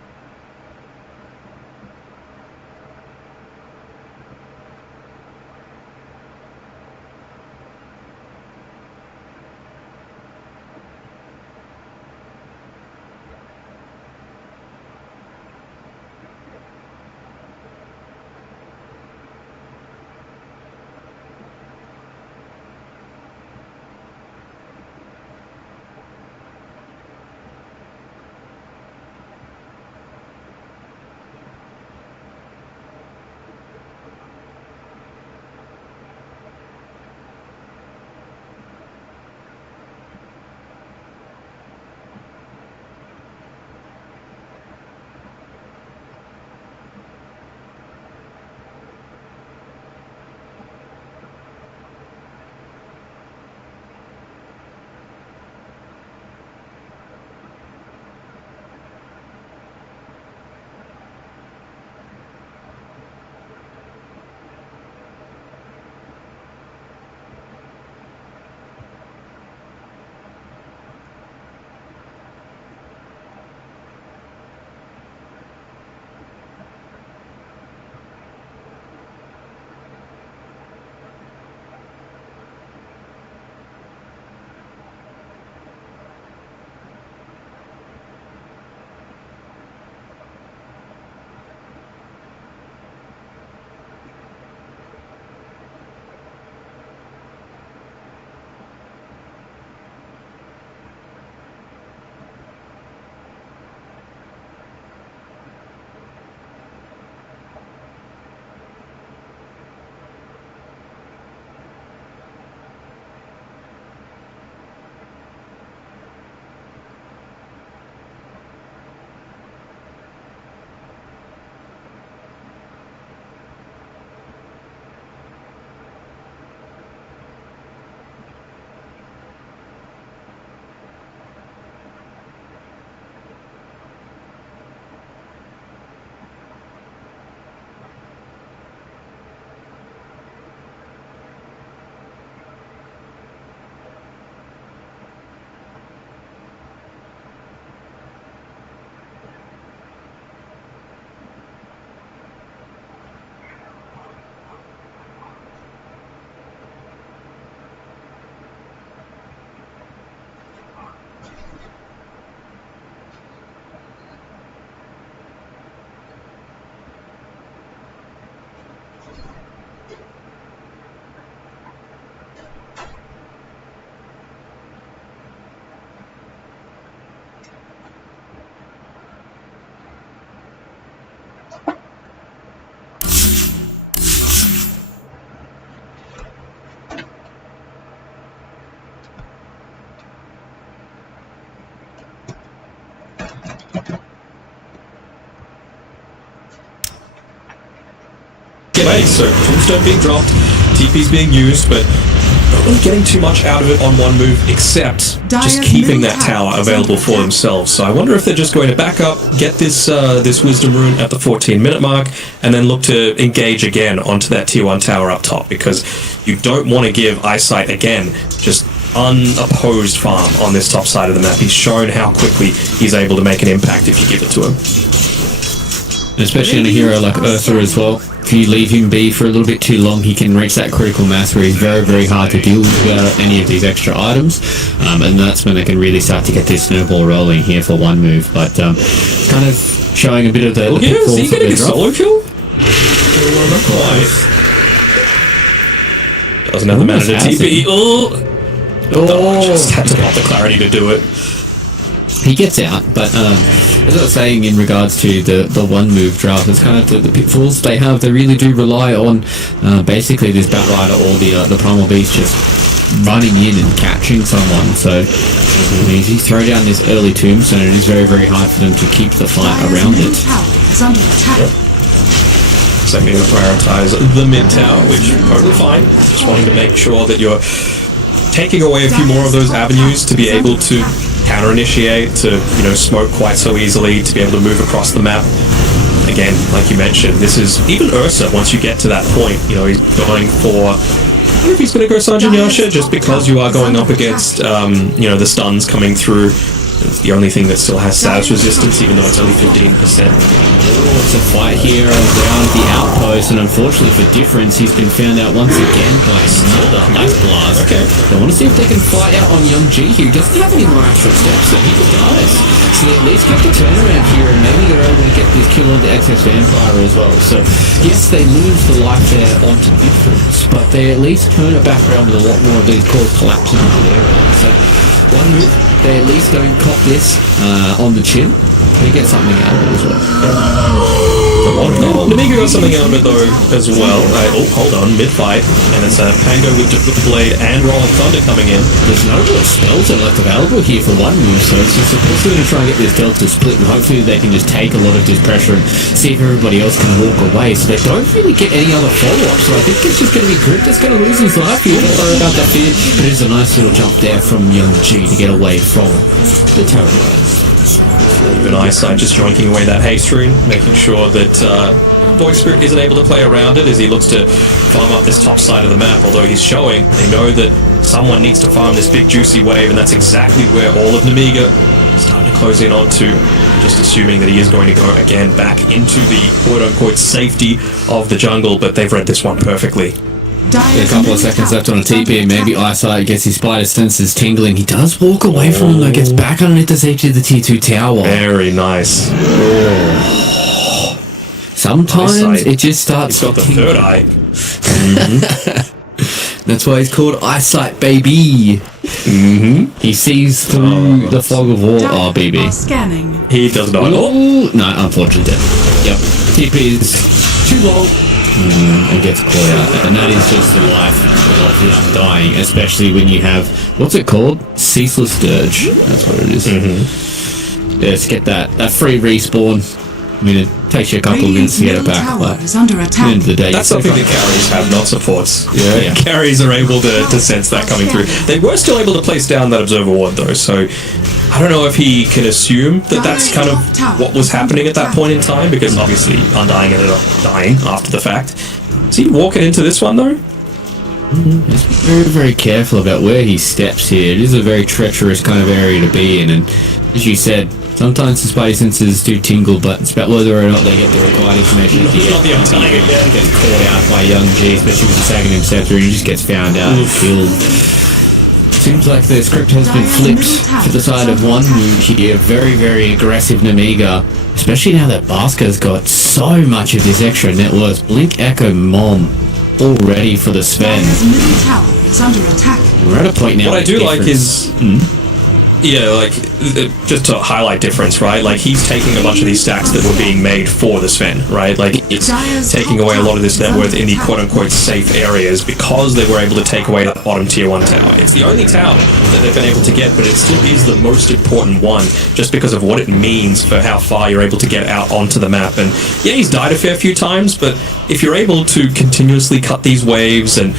Right, so Tombstone being dropped, TP's being used, but not really getting too much out of it on one move, except just keeping that tower available for themselves. So I wonder if they're just going to back up, get this this Wisdom Rune at the 14-minute mark, and then look to engage again onto that Tier 1 tower up top, because you don't want to give Eyesight, again, just unopposed farm on this top side of the map. He's shown how quickly he's able to make an impact if you give it to him. Especially in a hero like Ursa as well. If you leave him be for a little bit too long, he can reach that critical mass where he's very, very hard to deal with without any of these extra items. And that's when they can really start to get this snowball rolling here for one move. But kind of showing a bit of the Is he getting a solo kill? Not quite. Doesn't have the mana to TP. Just had to pop the clarity to do it. He gets out, but as I was saying in regards to the one move draft, it's kind of the pitfalls they have. They really do rely on basically this Batrider or the Primal Beast just running in and catching someone. So if you throw down this early Tombstone, it is very, very hard for them to keep the fight around it. So I'm going to prioritize the mid tower, which is totally fine. Just wanting to make sure that you're taking away a few more of those avenues to be able to counter-initiate, to smoke quite so easily, to be able to move across the map. Again, like you mentioned, this is even Ursa. Once you get to that point, he's going for. I wonder if he's going to go Sergeant Yasha, just because you are going up against the stuns coming through. It's the only thing that still has status resistance, even though it's only 15%. It's a fight here around the outpost, and unfortunately for difference, he's been found out once again by another Life Blast. Okay. They want to see if they can fight out on Young G here. He doesn't have any more astral steps, so he does. So they at least get the turnaround here, and maybe they're able to get this kill on the excess Vampire as well. So, yes, they lose the life there onto difference, but they at least turn it back around with a lot more of these cores collapsing into the area. So, one move. They at least don't cop this on the chin. They get something out of it as well. Namiga got something out of it though as well. Hold on, mid-fight, and it's a Pango with Blade and Rolling Thunder coming in. There's no real spells that are left available here for one move, so it's just supposed to try and get this Delta split, and hopefully they can just take a lot of this pressure and see if everybody else can walk away. So they don't really get any other follow-up. So I think it's just going to be Grip that's going to lose his life. You don't worry about that fear, but it's a nice little jump there from Young G to get away from the Terrorites. Even Eyesight just joinking away that haste rune, making sure that Void Spirit isn't able to play around it as he looks to farm up this top side of the map. Although he's showing, they know that someone needs to farm this big juicy wave, and that's exactly where all of Namiga is starting to close in on to. Just assuming that he is going to go again back into the quote-unquote safety of the jungle, but they've read this one perfectly. A couple of seconds left on a TP, maybe Eyesight gets his spider senses tingling. He does walk away from him though, gets back underneath the safety of the T2 tower. Very nice. Sometimes Eyesight. it just starts. He's got the third eye. That's why he's called Eyesight, baby. He sees through the fog of war. Oh, BB. Scanning. He does not. Oh, no, unfortunately dead. Yep. TP is too low. And gets caught out, and that is just the life of the undying, especially when you have, what's it called? Ceaseless Dirge. That's what it is. Let's get that free respawn. I mean, it takes you a couple of minutes to get it back, but is under at the end of the day, that's something that carries have, not supports. Yeah. Carries are able to sense that coming through. They were still able to place down that Observer Ward though, so I don't know if he can assume that that's kind of what was happening at that point in time, because obviously Undying ended up dying after the fact. Is he walking into this one though? Just be very, very careful about where he steps here. It is a very treacherous kind of area to be in, and as you said, sometimes the spidey senses do tingle, but it's about whether or not they get the required information. Not the Undying again. Gets caught out by Young G, especially with the Sagan Scepter, and he just gets found out and killed. Seems like the script has been flipped to the side of one move here. Very, very aggressive Namiga, especially now that Baska's got so much of this extra net worth. Blink Echo Mom all ready for the Sven. Middle tower is under attack. We're at a point now. What I do like is, just to highlight difference, right? Like, he's taking a bunch of these stacks that were being made for the Sven, right? Like, it's taking away a lot of this net worth in the quote-unquote safe areas because they were able to take away that bottom tier 1 tower. It's the only tower that they've been able to get, but it still is the most important one just because of what it means for how far you're able to get out onto the map. And yeah, he's died a fair few times, but if you're able to continuously cut these waves and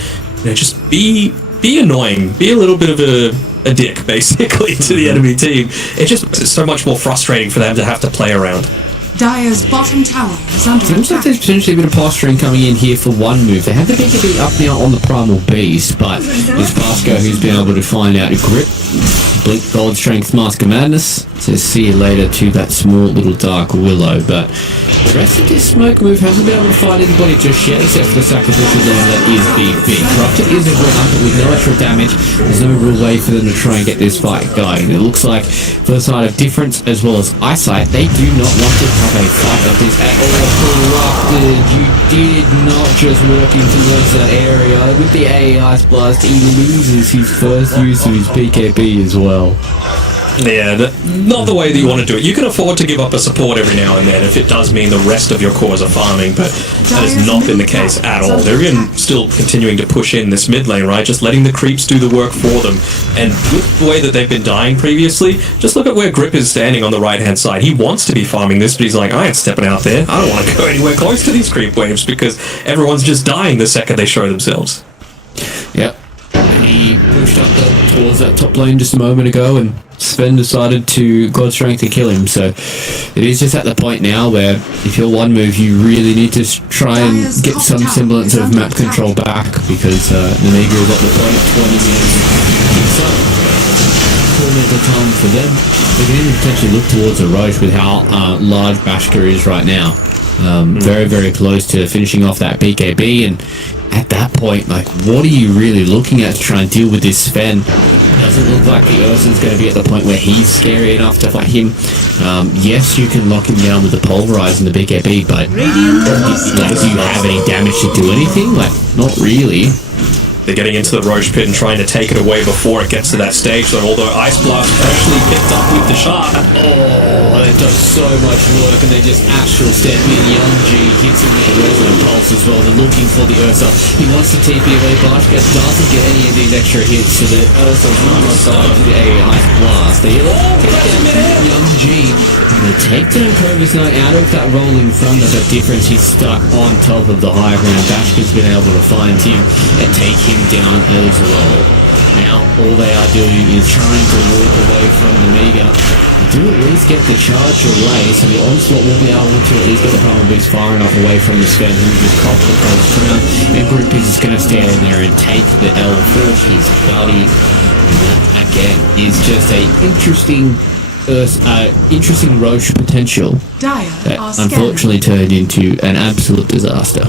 just be annoying, be a little bit of a dick basically to the enemy team, it's just so much more frustrating for them to have to play around. Dire's bottom tower is under Seems like attack. there's potentially a bit of posturing coming in here for one move. They have the BKB up now on the Primal Beast, but it's Pasco who's been able to find out a grip. Blink Gold Strength, Mask of Madness. So see you later to that small little Dark Willow, but the rest of this smoke move hasn't been able to find anybody just yet, except for the sacrificial line that is big. Corrupted is around, but with no extra damage, there's no real way for them to try and get this fight going. It looks like for the side of Difference as well as Eyesight, they do not want to have a fight like this at all. Corrupted, you did not just walk into that area. With the AA Ice Blast, he loses his first use of his PKB as well. Yeah, not the way that you want to do it. You can afford to give up a support every now and then if it does mean the rest of your cores are farming, but that has not been the case at all. They're even still continuing to push in this mid lane, right? Just letting the creeps do the work for them. And with the way that they've been dying previously, just look at where Grip is standing on the right-hand side. He wants to be farming this, but he's like, I ain't stepping out there. I don't want to go anywhere close to these creep waves because everyone's just dying the second they show themselves. Yep. He pushed up towards that top lane just a moment ago, and Sven decided to God Strength to kill him. So it is just at the point now where if you're one move, you really need to try and get some semblance of map control back, because Namiga is at the point 20 minutes. Tormentor time for them. They can even potentially look towards a Roche with how large Bashka is right now. Very, very close to finishing off that BKB, and at that point, like, what are you really looking at to try and deal with this Sven? Doesn't look like the Ursa's going to be at the point where he's scary enough to fight him. Yes, you can lock him down with the Pulverize and the BKB, but like, do you have any damage to do anything? Like, not really. They're getting into the Roche pit and trying to take it away before it gets to that stage, though, although Ice Blast actually picked up with the shot. Oh, it does so much work, and they just astral step in. Young G hits him with the Resonant Pulse as well. They're looking for the Ursa. He wants to TP away. Bashka doesn't get any of these extra hits, so the Ursa's not side to the AA Ice Blast. They all take down Young G. The takedown curve is not out of that rolling front of the Difference. He's stuck on top of the high ground. Bashka's been able to find him and take him down as well. Now all they are doing is trying to walk away from the Mega. They do at least get the charge away, so the Onslaught will be able to at least get the Primal Beast far enough away from the Sven, who just copped the cross crown, and Group is going to stand there and take the L for his buddy. That, again, is just a interesting Roche potential that unfortunately turned into an absolute disaster.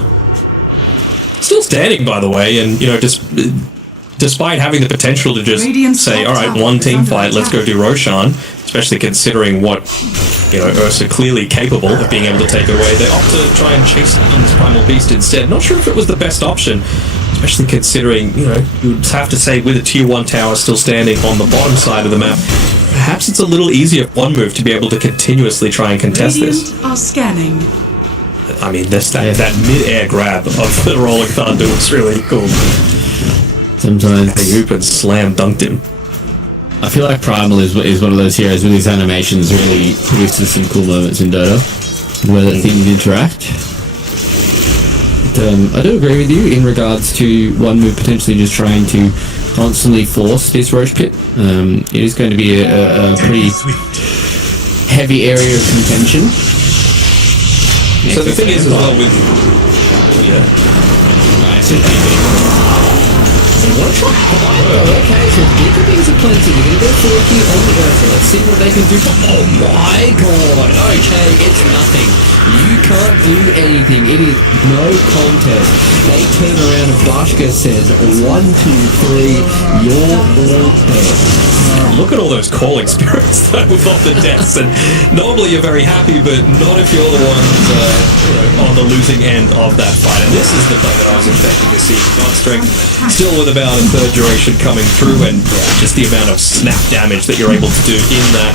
Still standing, by the way, and, you know, just despite having the potential to just say, all right, one team fight, let's go do Roshan, especially considering what, you know, Ursa clearly capable of being able to take it away, they opt to try and chase down this Primal Beast instead. Not sure if it was the best option, especially considering, you know, you'd have to say with a tier 1 tower still standing on the bottom side of the map, perhaps it's a little easier one move to be able to continuously try and contest this. Are scanning. I mean, that mid-air grab of the Rolling Thunder was really cool. Sometimes they oop and slam dunked him. I feel like Primal is one of those heroes with his animations really produces some cool moments in Dota, where the things interact. But, I do agree with you in regards to one move potentially just trying to constantly force this Roche pit. It is going to be a pretty heavy area of contention. So the thing is as well with... Yeah. Okay, so BKBs are plenty. We're going to go for a few on the Ursa. Let's see what they can do. Oh my god! Okay, it's nothing. You can't do anything. It is no contest. They turn around and Bashka says, 1, 2, 3, you're all dead. Look at all those calling spirits though with all the deaths, and normally you're very happy, but not if you're the ones on the losing end of that fight. And this is the play that I was expecting to see. God Strength still with about a third duration coming through, and just the amount of snap damage that you're able to do in that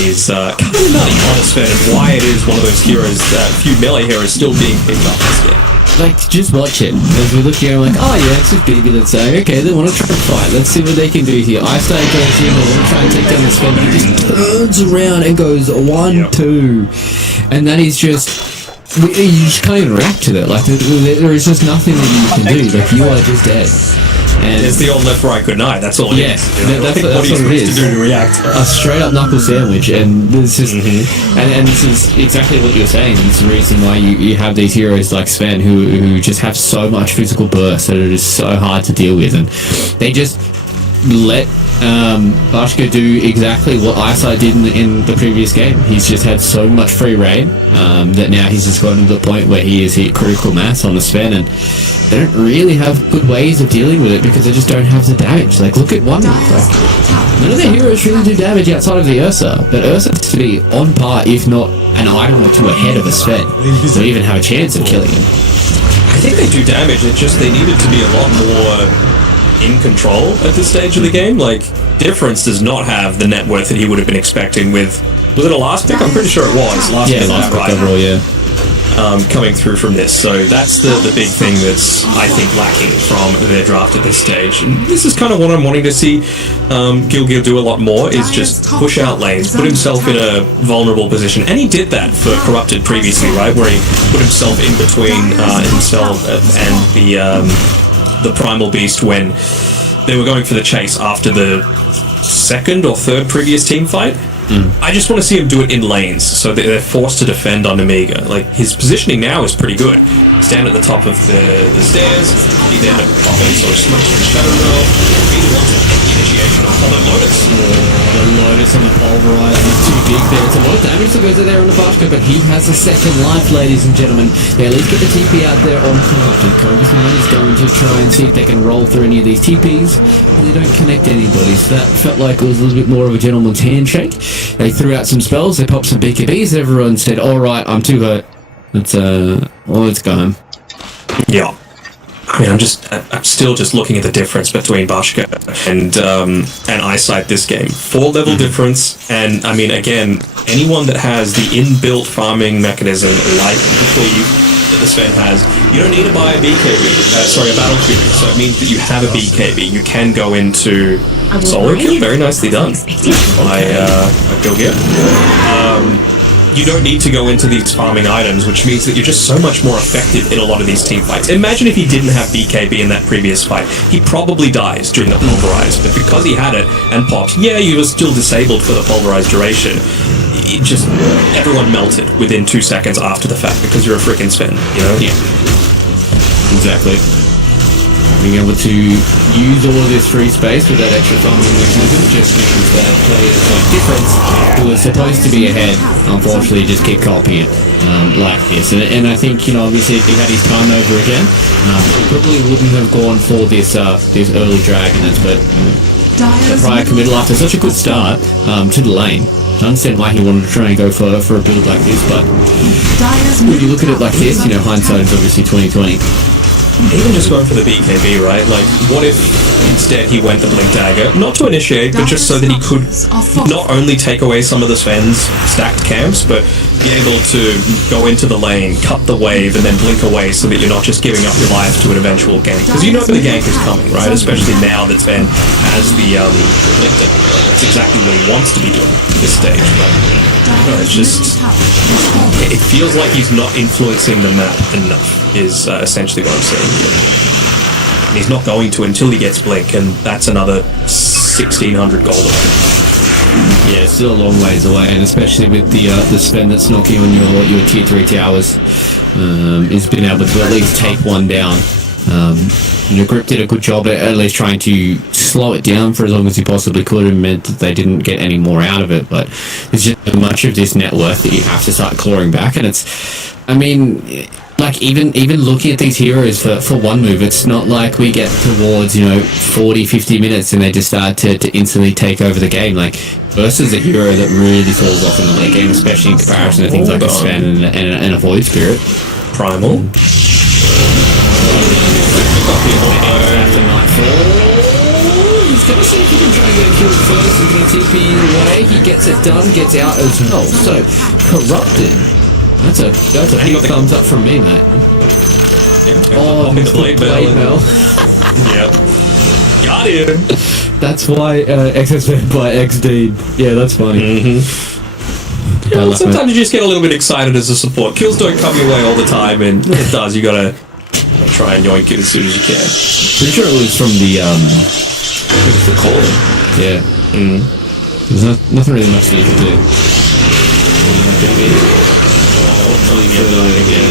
is kind of nutty on a Sven, and why it is one of those heroes, that few melee heroes still being picked up instead. Like, just watch it. As we look here, I'm like, oh yeah, it's just BB that's saying, okay, they want to try and fight. Let's see what they can do here. Ice Star goes in, they want to try and take down the Sven. He just turns around and goes 1, 2. And that is just... You just can't even react to that. Like, there is just nothing that you can do. Like, you are just dead. And It's the old left, right, good night. That's all it Yeah, is. You know? that's what are you what it supposed is. to do to react? a straight up knuckle sandwich, and this is and this is exactly what you're saying. It's the reason why you have these heroes like Sven who just have so much physical burst that it is so hard to deal with, and they just let Bashka do exactly what Eyesight did in the previous game. He's just had so much free reign that now he's just gotten to the point where he has hit critical mass on the Sven, and they don't really have good ways of dealing with it because they just don't have the damage. Like, look at Wonder. Like, none of their heroes really do damage outside of the Ursa, but Ursa has to be on par, if not an item or two ahead of a Sven, to even have a chance of killing him. I think they do damage. It's just they needed to be a lot more in control at this stage of the game. Like, Difference does not have the net worth that he would have been expecting with. Was it a last pick? I'm pretty sure it was. Last pick, last pick right? overall, yeah. Coming through from this. So that's the big thing that's, I think, lacking from their draft at this stage. And this is kind of what I'm wanting to see Gilgil do a lot more, is just push out lanes, put himself in a vulnerable position. And he did that for Corrupted previously, right? Where he put himself in between himself and the Primal Beast when they were going for the chase after the second or third previous team fight. I just want to see him do it in lanes, so that they're forced to defend on Amiga. Like, his positioning now is pretty good. Stand at the top of the stairs, he then offense or smash the shadow roll. He wants an initiation of Hollow Lotus. The Lotus on the Pulverize is too big there. It's a lot of damage that goes there on the Bashka, but he has a second life, ladies and gentlemen. They at least get the TP out there on Corrupted. Cobus 9 is going to try and see if they can roll through any of these TPs, and they don't connect anybody, so that felt like it was a little bit more of a gentleman's handshake. They threw out some spells, they popped some BKBs, everyone said, alright, I'm too hurt. Let's go home. Yeah. I mean, I'm still just looking at the difference between Bashka and Eyesight this game. 4-level difference, and I mean, again, anyone that has the inbuilt farming mechanism like the Cleave that the Sven has, you don't need to buy a BKB, a Battle Cube, so it means that you have a BKB. You can go into solo kill, very nicely done by Gilgir. You don't need to go into these farming items, which means that you're just so much more effective in a lot of these team fights. Imagine if he didn't have BKB in that previous fight. He probably dies during the Pulverize, but because he had it and popped, yeah, you were still disabled for the Pulverize duration. It just, everyone melted within 2 seconds after the fact because you're a freaking Sven, you know? Yeah. Exactly. Being able to use all of this free space with that extra farming mechanism just means that players like Difference, who are supposed to be ahead, unfortunately just keep copying it like this. And I think, obviously if he had his time over again, he probably wouldn't have gone for this early Dragonets, but the prior committal after such a good start to the lane. I understand why he wanted to try and go for a build like this, but when you look at it like this, hindsight is obviously 2020. Even just going for the BKB, right? Like, what if instead he went the Blink Dagger? Not to initiate, but just so that he could not only take away some of the Sven's stacked camps, but be able to go into the lane, cut the wave, and then blink away so that you're not just giving up your life to an eventual gank. Because you know the gank is coming, right? Especially now that Sven has the Blink Dagger. That's exactly what he wants to be doing at this stage. But it's just... It feels like he's not influencing the map enough, is essentially what I'm saying here. And he's not going to until he gets Blink, and that's another 1,600 gold away. Yeah, still a long ways away, and especially with the Sven that's knocking on your tier 3 towers, is being able to at least take one down. Grip did a good job at least trying to slow it down for as long as he possibly could, and meant that they didn't get any more out of it, but there's just much of this net worth that you have to start clawing back, and it's, I mean, like, even looking at these heroes for one move, it's not like we get towards 40-50 minutes and they just start to instantly take over the game. Like, versus a hero that really falls off in the late game, especially in comparison to things like a Sven and a Void Spirit. Primal. He's going to see if he can try and get a kill first. He's going to TP away. He gets it done, gets out as well. So, Corrupted. That's a big thumbs up from me, mate. Oh, the blade mail. Yep. Got him. That's why XSV by XD. Yeah, that's funny. Yeah, sometimes you just get a little bit excited as a support. Kills don't come your way all the time, and it does. You gotta Try and yoink it as soon as you can. Pretty sure it was from the calling. Yeah. There's nothing really much you can do. Hopefully get that again.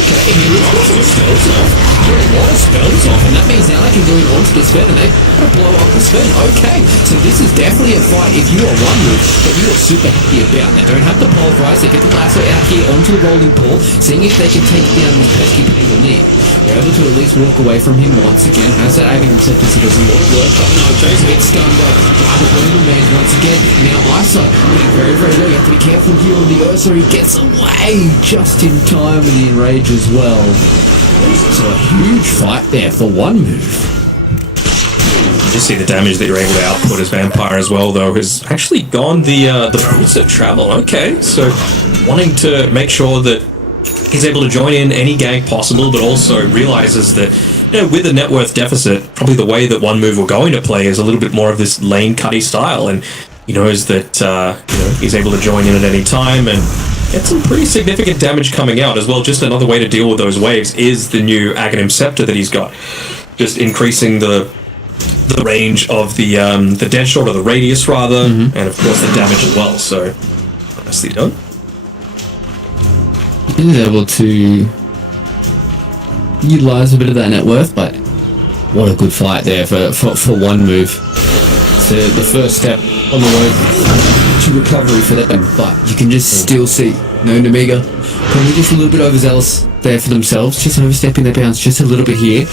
Okay, here we go. Spells off. Get a lot of spells off, and that means now they can go in onto the Sven, and they've got to blow up the Sven. Okay, so this is definitely a fight if you are one move that you are super happy about. They don't have the pulverize, they get the lasso out here onto the rolling ball, seeing if they can take down this pesky penguin. They're able to at least walk away from him once again. Has that aiming receptor, so does a lot of work. But no, Chase gets stunned by the Golden Man once again. Now Iso getting very, very low. You have to be careful here on the Ursa. He gets away just in time with the enrage as well. So a huge fight there for one move. You see the damage that you're able to output as Vampire as well, though, has actually gone the routes of travel. Okay, so wanting to make sure that he's able to join in any gank possible, but also realizes that, you know, with a net worth deficit, probably the way that one move we're going to play is a little bit more of this lane cutty style, and he knows that he's able to join in at any time and get some pretty significant damage coming out as well. Just another way to deal with those waves is the new Aghanim Scepter that he's got, just increasing the range of the dead shot, or the radius rather, and of course the damage as well. So nicely done. He's able to utilize a bit of that net worth, but what a good fight there for one move. So the first step on the road to recovery for them, but you can just still see no Namiga probably just a little bit overzealous there for themselves, just overstepping their bounds just a little bit here.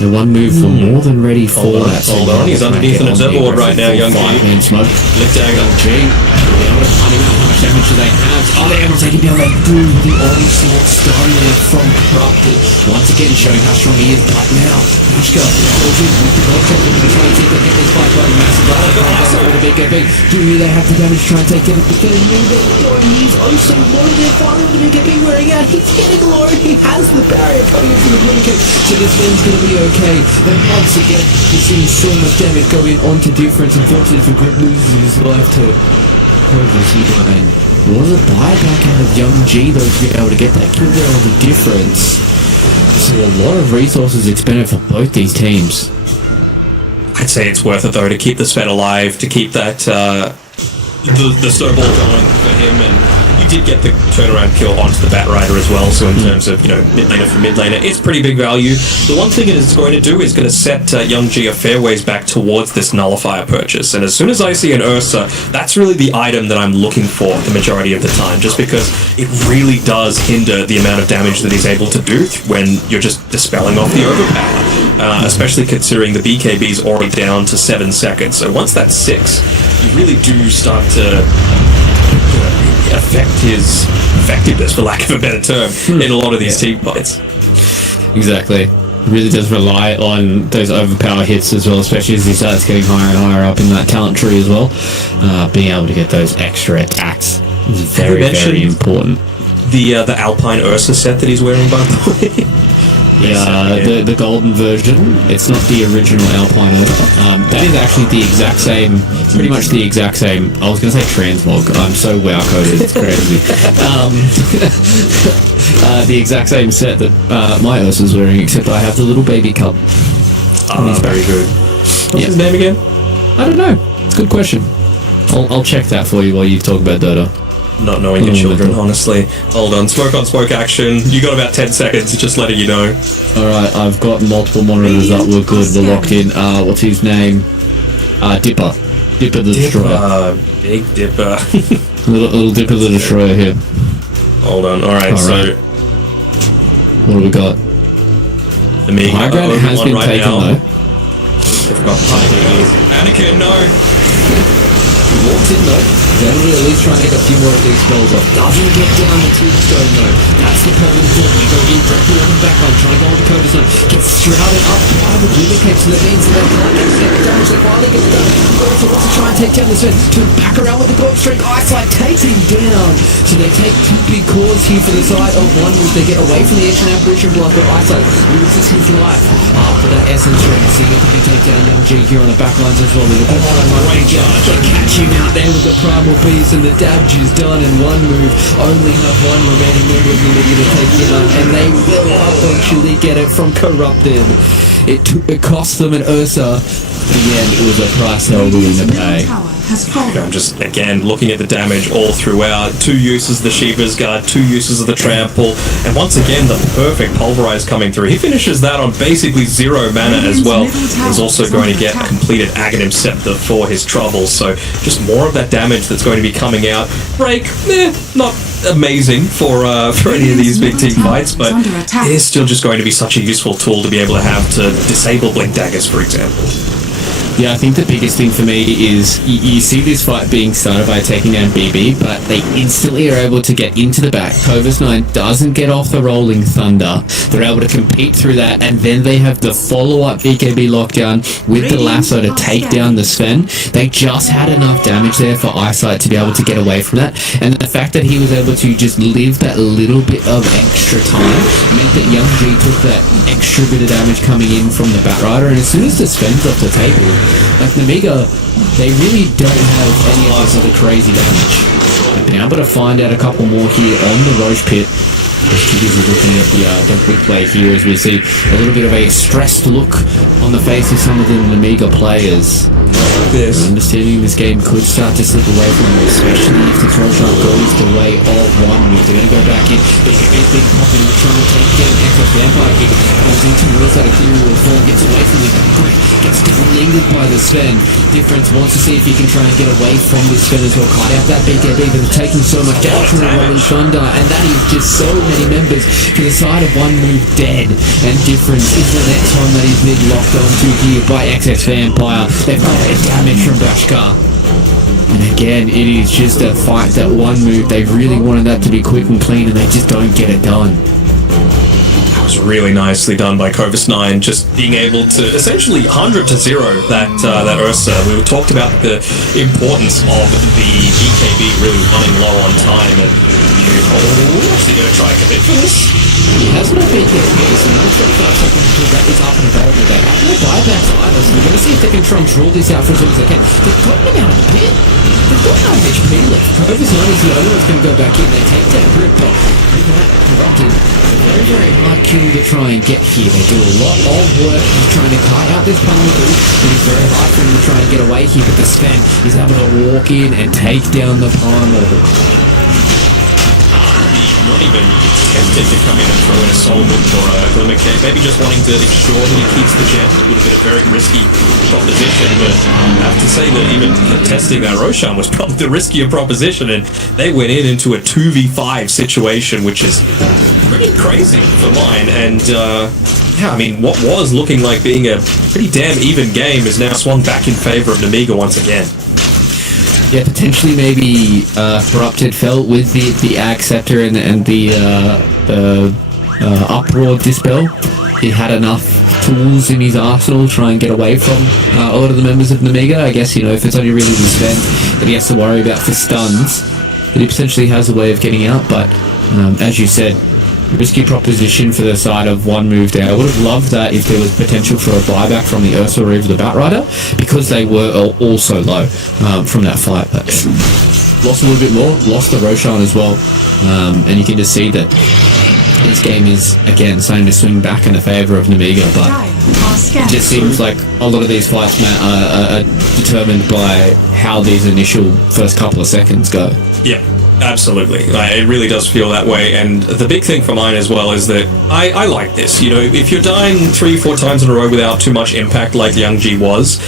And one move for more than ready for that. Hold on, he's underneath an observer ward right now, Young G. Man smoke. Lift dagger. G. How much damage do they have? Oh, they're able to take it down. They do the onslaught stone there from Corrupted. Once again showing how strong he is. But now, Mashka goes in with the block check. They're going to try and see if they get this fight by the massive battle. Do they have the damage to try and take him? But they're going. He's also low. They're finally going to get big wearing out. He's getting low. He has the barrier coming into the Communicate. So this one's going to be okay. And once again, we're seeing so much damage going on to difference. Unfortunately for Grip loses his life to Line. Was a buyback out of Young G though to be able to get that kill there on the difference. So a lot of resources expended for both these teams. I'd say it's worth it though to keep the Sven alive, to keep that the snowball going for him, and you did get the turnaround kill onto the Bat Rider as well. So in terms of, mid laner for mid laner, it's pretty big value. The one thing it is going to do is going to set Young G a fair ways back towards this nullifier purchase. And as soon as I see an Ursa, that's really the item that I'm looking for the majority of the time, just because it really does hinder the amount of damage that he's able to do when you're just dispelling off the overpower. Especially considering the BKB is already down to 7 seconds. So once that's 6, you really do start to affect his effectiveness, for lack of a better term, in a lot of these team fights. Exactly. It really does rely on those overpower hits as well, especially as he starts getting higher and higher up in that talent tree as well. Being able to get those extra attacks is very, very important. The Alpine Ursa set that he's wearing, by the way. The golden version. It's not the original Alpine Ursa. That is actually the exact same, pretty much the exact same. I was going to say transmog. I'm so wow coded, it's crazy. The exact same set that my Ursa's wearing, except I have the little baby cub. He's very good. What's his name again? I don't know. It's a good question. I'll check that for you while you talk about Dota. Not knowing your children, honestly. Hold on smoke action. You got about 10 seconds, just letting you know. Alright, I've got multiple monitors up. We're good. We're locked in. What's his name? Dipper. Dipper the Destroyer. Big Dipper. little Dipper the Destroyer here. Hold on. Alright, so... What do we got? The high ground has been right taken now. though. Anakin, no! He walks in though. Generally at least try and get a few more of these spells off. Doesn't get down the tombstone though. That's the problem for him. You go in directly on the backline, trying to go on the Coda Zone. Gets shrouded up by the Lumicates, so that means that they can't get the damage they finally get done. Goes wants to try and take down the Sven. Turn back around with the gold streak. Eyesight takes him down. So they take 2 big cores here for the side of one move. They get away from the ancient apparition block, but Eyesight loses his life after that essence ring. Seeing if he can take down Young G here on the backlines as well. They catch him out there with the primal beast, and the damage is done in one move. Only have one remaining member of the Namiga to take it on, and they will eventually get it from Corrupted. It cost them an Ursa. In the end, it was a price they were willing to pay. I'm just, again, looking at the damage all throughout. 2 uses of the Shiva's Guard, 2 uses of the Trample, and once again, the perfect Pulverize coming through. He finishes that on basically 0 mana as well. He's also going to get a completed Aghanim Scepter for his troubles, so just more of that damage that's going to be coming out. Break, not amazing for any of these big team fights, but it is still just going to be such a useful tool to be able to have to disable Blink Daggers, for example. Yeah, I think the biggest thing for me is you see this fight being started by taking down BB, but they instantly are able to get into the back. Kovas 9 doesn't get off the Rolling Thunder. They're able to compete through that, and then they have the follow-up BKB lockdown with the lasso to take down the Sven. They just had enough damage there for Eyesight to be able to get away from that, and the fact that he was able to just live that little bit of extra time meant that Young G took that extra bit of damage coming in from the Batrider, and as soon as the Sven's off the table, like Namiga, they really don't have any of this other crazy damage. I've been able to find out a couple more here on the Roche Pit. Is looking at the quick play here as we see a little bit of a stressed look on the face of some of the Namiga players. Understanding this game could start to slip away from them, especially if the throw shot goes the way of one move. They're going to go back in. Big popping, trying to take down Echo Vampire here. Goes into Wills out of clear will fall, gets away from the quick, gets deleted by the Sven. Difference wants to see if he can try and get away from this Sven as well. Cut out that BKB, but they're taking so much damage from the Rolling Thunder, and that is just so many members to the side of one move dead. And Difference is the next one that is mid locked onto here by XX Vampire. They've got a damage from Bashkar. And again, it is just a fight that one move, they really wanted that to be quick and clean, and they just don't get it done. That was really nicely done by Kovas 9, just being able to essentially 100 to 0 that Ursa. We talked about the importance of the BKB really running low on time, and is he going to try and commit for this? He has no BKB, so no trick flash that is up and available. They have no buybacks either, so we're going to see if they can try and draw this out for as long as they can. They've got him out of the pit. They've got no HP left. Kovas 9 is the only one that's going to go back in. They take down Riptop. With that Corrupted, very, very hard kill to try and get here. They do a lot of work in trying to cut out this Palmer boost, but it's very hard for him to try and get away here. But the Sven is able to walk in and take down the Palmer. Not even tempted to come in and throw in a Soul Book or a Glimmer Cave, maybe just wanting to ensure that he keeps the gem. It would have been a very risky proposition, but I have to say that even contesting that Roshan was probably the riskier proposition, and they went into a 2v5 situation, which is pretty crazy for mine. And yeah, I mean, what was looking like being a pretty damn even game is now swung back in favor of Namiga once again. Yeah, potentially maybe Corrupted felt with the Ag Scepter and the Uproar Dispel. He had enough tools in his arsenal to try and get away from a lot of the members of Namiga. I guess, if it's only really the Sven that he has to worry about for stuns, that he potentially has a way of getting out. But as you said, risky proposition for the side of one move there. I would have loved that if there was potential for a buyback from the Ursa or even the Batrider, because they were all so low from that fight. But lost a little bit more, lost the Roshan as well, and you can just see that this game is, again, starting to swing back in the favour of Namiga, but it just seems like a lot of these fights, Matt, are determined by how these initial first couple of seconds go. Yeah. Absolutely. It really does feel that way. And the big thing for mine as well is that I like this. If you're dying 3-4 times in a row without too much impact like Young G was,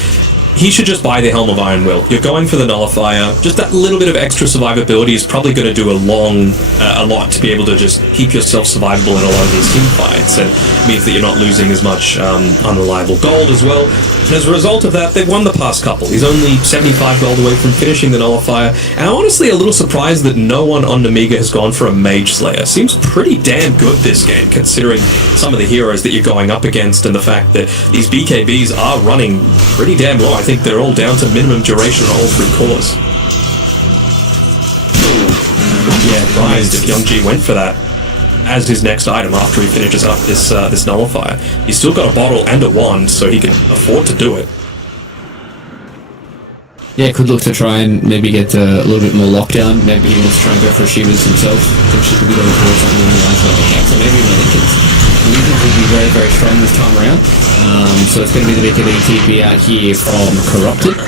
he should just buy the Helm of Iron Will. You're going for the Nullifier. Just that little bit of extra survivability is probably going to do a lot to be able to just keep yourself survivable in a lot of these team fights, and means that you're not losing as much unreliable gold as well. And as a result of that, they've won the past couple. He's only 75 gold away from finishing the Nullifier, and I'm honestly a little surprised that no one on Namiga has gone for a Mage Slayer. Seems pretty damn good this game, considering some of the heroes that you're going up against and the fact that these BKBs are running pretty damn low. I think they're all down to minimum duration on all 3 cores. Yeah, surprised if Young G went for that as his next item after he finishes up this Nullifier. He's still got a bottle and a wand, so he can afford to do it. Yeah, could look to try and maybe get a little bit more lockdown. Maybe he wants to try and go for Shivas himself. Potentially could be going towards something along the lines of the so maybe the Lincolns will be very, very strong this time around. So it's going to be the big TP out here from Corrupted.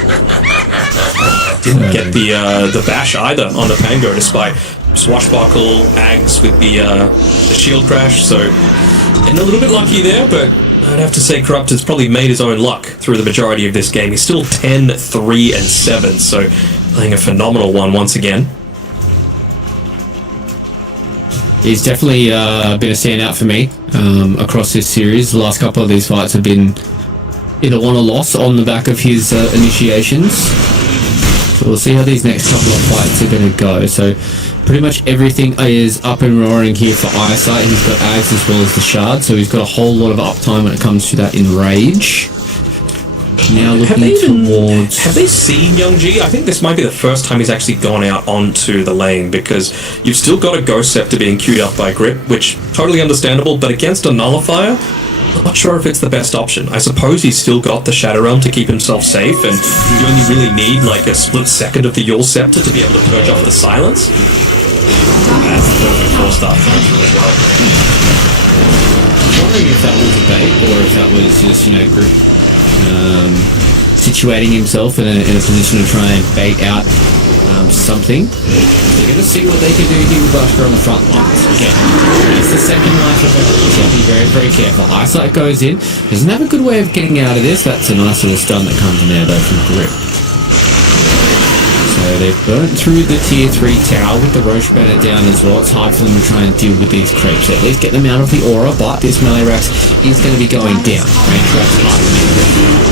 Didn't get the bash either on the Pango, despite swashbuckle, Ags with the shield crash. So getting a little bit lucky there, but I'd have to say Corrupted's probably made his own luck through the majority of this game. He's still 10, 3, and 7, so playing a phenomenal one once again. He's definitely been a standout for me across this series. The last couple of these fights have been either won or lost on the back of his initiations. So we'll see how these next couple of fights are going to go. So pretty much everything is up and roaring here for Eyesight. He's got Ags as well as the Shard, so he's got a whole lot of uptime when it comes to that Enrage. Now looking towards... Have they seen Young G? I think this might be the first time he's actually gone out onto the lane, because you've still got a Ghost Scepter being queued up by Grip, which totally understandable, but against a Nullifier, I'm not sure if it's the best option. I suppose he's still got the Shadow Realm to keep himself safe, and you only really need like a split second of the Yule Scepter to be able to purge off the silence. That's perfect for stuff as well. I'm wondering if that was a bait or if that was just, Grip situating himself in a position to try and bait out something. They're going to see what they can do here with Buster on the front lines. Again, it's the second life of it. So be very, very careful. Eyesight goes in. Doesn't have a good way of getting out of this. That's a nice little stun that comes in there though from Grip. So they've burnt through the tier 3 tower with the Roche banner down as well. It's hard for them to try and deal with these creeps. So at least get them out of the aura, but this melee Rax is going to be going down. Range Rax hard to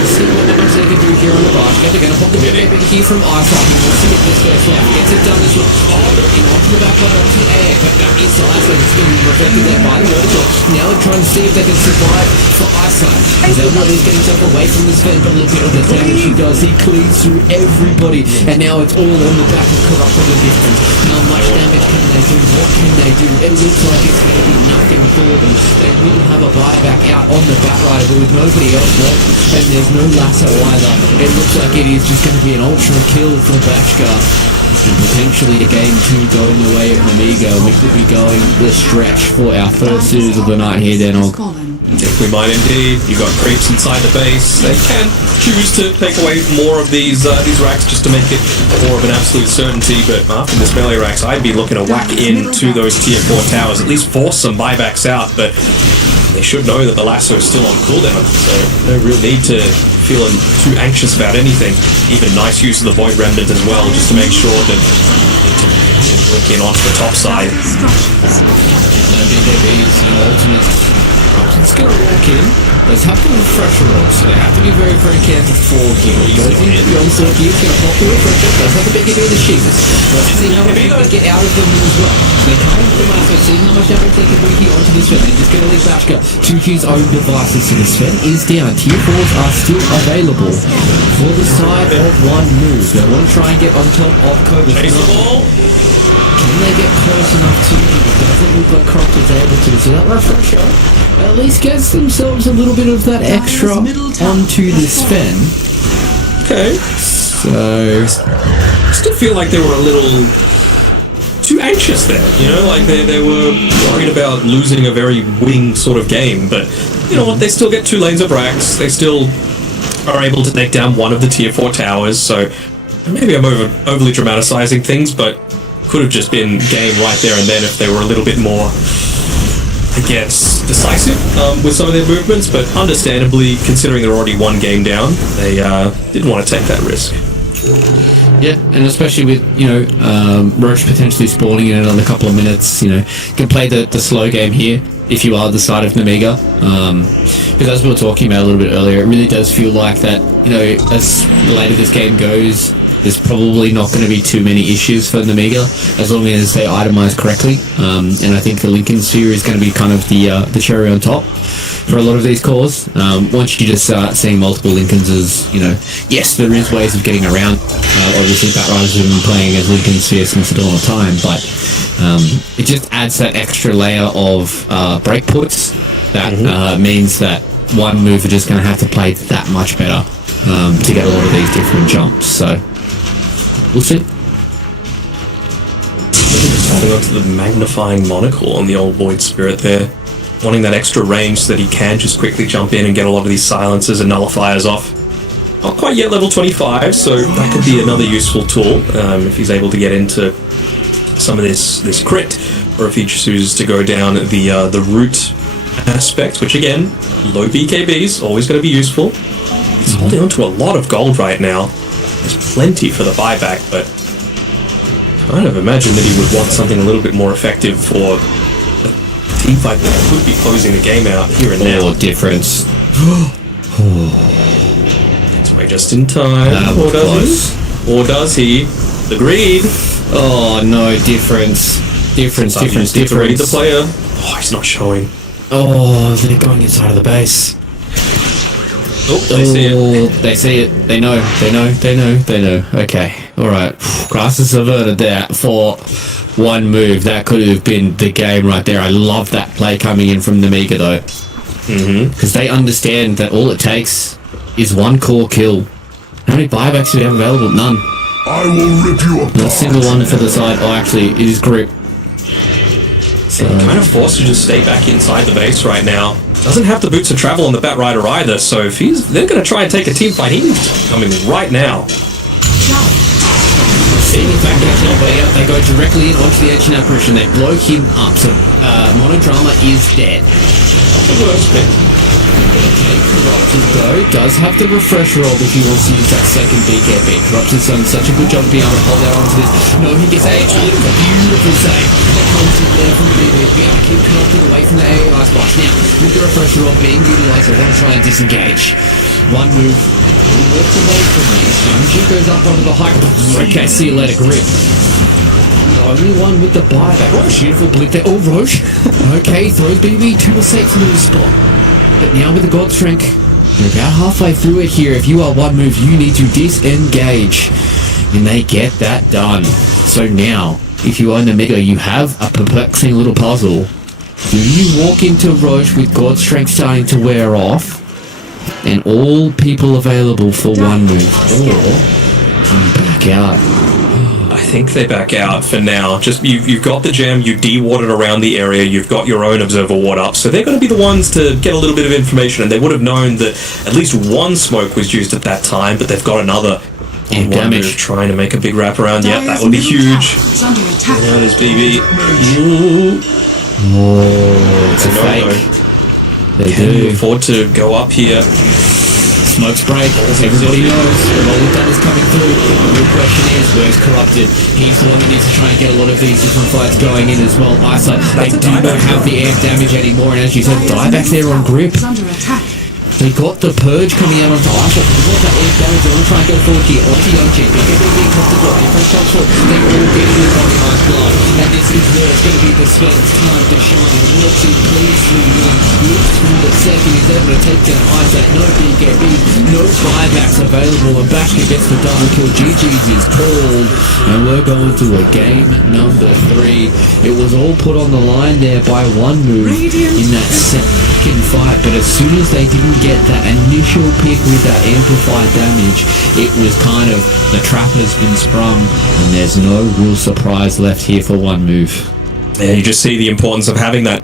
let's see what they can do here on the basket. They're going to pop the big here from Eyesight. He wants to get this first left. Gets it done as well. Oh, looking onto the back line, onto the air. But that is Eyesight. It's going to be reflected there by the water. Now they're trying to see if they can survive for Eyesight. Zelda is getting himself away from this Sven, but look at the damage he does. He cleans through everybody. And now it's all on the back of Corrupted the difference. How much damage can they do? What can they do? It looks like it's going to be nothing for them. They will have a buyback out on the Batrider, but with nobody else left, and there's no lasso either. It looks like it is just going to be an ultra kill for Bashka. And potentially a game 2 going the way of Amiga. We could be going the stretch for our first series of the night here, Denog. If we might indeed. You've got creeps inside the base. They can choose to take away more of these racks just to make it more of an absolute certainty, but after this melee racks, I'd be looking to whack into those tier 4 towers, at least force some buybacks out, but they should know that the lasso is still on cooldown, so no real need to feeling too anxious about anything. Even nice use of the Void Remnant as well, just to make sure that they're working onto the top side. It's going to walk in. Let's have to refresher rolls, so they have to be very, very careful for gear. He goes into the onslaught gear, he's going to pop the refresher, does have a big hit in the Shivas. Let's see how much they can get out of them as well. They're coming from the Master, seeing how much damage they can bring here onto this Sven. They're just going to leave Bashka to his own devices, so the Sven is down. Tier 4s are still available for the side of one move. They want to try and get on top of Cobra. Chase the ball. Can they get close enough to it? It doesn't look like Corrupted's able to. So that refresher at least gets themselves a little bit of that extra onto the Sven. Okay. So I still feel like they were a little too anxious there, like they were worried about losing a very winning sort of game, but you know what, they still get 2 lanes of racks, they still are able to take down one of the tier 4 towers, so maybe I'm overly dramatizing things, but could have just been game right there and then if they were a little bit more, I guess, decisive with some of their movements, but understandably, considering they're already 1 game down, they didn't want to take that risk. yeah, and especially with Roche potentially spawning in another couple of minutes, you can play the slow game here if you are the side of Namiga, because as we were talking about a little bit earlier, it really does feel like that as later this game goes, there's probably not going to be too many issues for Namiga as long as they itemize correctly, and I think the Lincoln Sphere is going to be kind of the cherry on top for a lot of these cores. Once you just start seeing multiple Lincolns as, yes, there is ways of getting around. Obviously, Batriders have been playing as Lincoln Sphere since the dawn of time, but it just adds that extra layer of breakpoints that means that one move are just going to have to play that much better. to get a lot of these different jumps. So we'll see. Holding on to the magnifying monocle on the old Void Spirit there. Wanting that extra range so that he can just quickly jump in and get a lot of these silencers and nullifiers off. Not quite yet level 25, so that could be another useful tool if he's able to get into some of this crit, or if he chooses to go down the root aspect, which again, low BKBs, always going to be useful. He's holding on to a lot of gold right now. There's plenty for the buyback, but I kind of imagine that he would want something a little bit more effective for a team fight that could be closing the game out here and now. Or difference. It's way just in time. Or does he? Or does he? The greed. Oh no, difference. Difference. Read the player. Oh, he's not showing. Oh, they're going inside of the base. Oh, they see it. They see it. They know. Okay. Alright. Crisis averted there for one move. That could have been the game right there. I love that play coming in from Namiga though. Because they understand that all it takes is one core kill. How many buybacks do we have available? None. I will rip you apart. Not a single one for the side. Oh, actually, it is grip. So kind of forced to just stay back inside the base right now. Doesn't have the boots of travel on the Bat Rider either, so if they're going to try and take a team fight, he needs to be coming right now. Seeing his back edge not way out, they go directly in onto the edge in apparition. They blow him up, so Monodrama is dead. Not the worst pick. Corrupted though does have the refresher roll if he wants to use that second BKB. Corrupted's done such a good job of being able to hold out onto this. No, he gets a beautiful save. That comes in there from the BB. We have to keep Corrupted away from the AI splash. Now, with the refresher roll being utilized, I want to try and disengage. One move. He walks away from me. She goes up onto the high. Okay, see you later, grip. The only one with the buyback. Oh, beautiful blip there. Oh, Roche. Okay, throws BB to a safe move spot. But now with the God Shrink, you're about halfway through it here. If you are one move, you need to disengage. And they get that done. So now, if you are Namiga, you have a perplexing little puzzle. Do you walk into Roche with God Strength starting to wear off, and all people available for one move, or you back out? I think they back out for now. Just you've got the gem, you de-watered around the area, you've got your own observer ward up, so they're going to be the ones to get a little bit of information, and they would have known that at least one smoke was used at that time, but they've got another. And damage trying to make a big wraparound. Yeah, that would be huge. Now there's BB. Oh, it's a fake. They do afford to go up here. Smoke spray, everybody knows the rolling gun is coming through. The real question is, where's Corrupted? He's the one that needs to try and get a lot of these different fights going in as well. Eyesight, they do not have the air damage anymore, and as you said, dieback there on grip. They got the purge coming out onto Eyesight. They got that air damage. They want to try and go forward here. Onto Youngchin. Everybody across the block. If they shot short, they all get in the body ice blood. And this is where it's going to be the Sven's time to shine. Looks in, bleeds through one. Looks through the second. He's able to take down Eyesight. No BKBs. No buybacks available. And Bashka gets the double kill. GG's is called. And we're going to a game number 3. It was all put on the line there by one move in that second fight. But as soon as they didn't get that initial pick with that amplified damage, it was kind of the trap has been sprung, and there's no real surprise left here for one move. Yeah, you just see the importance of having that.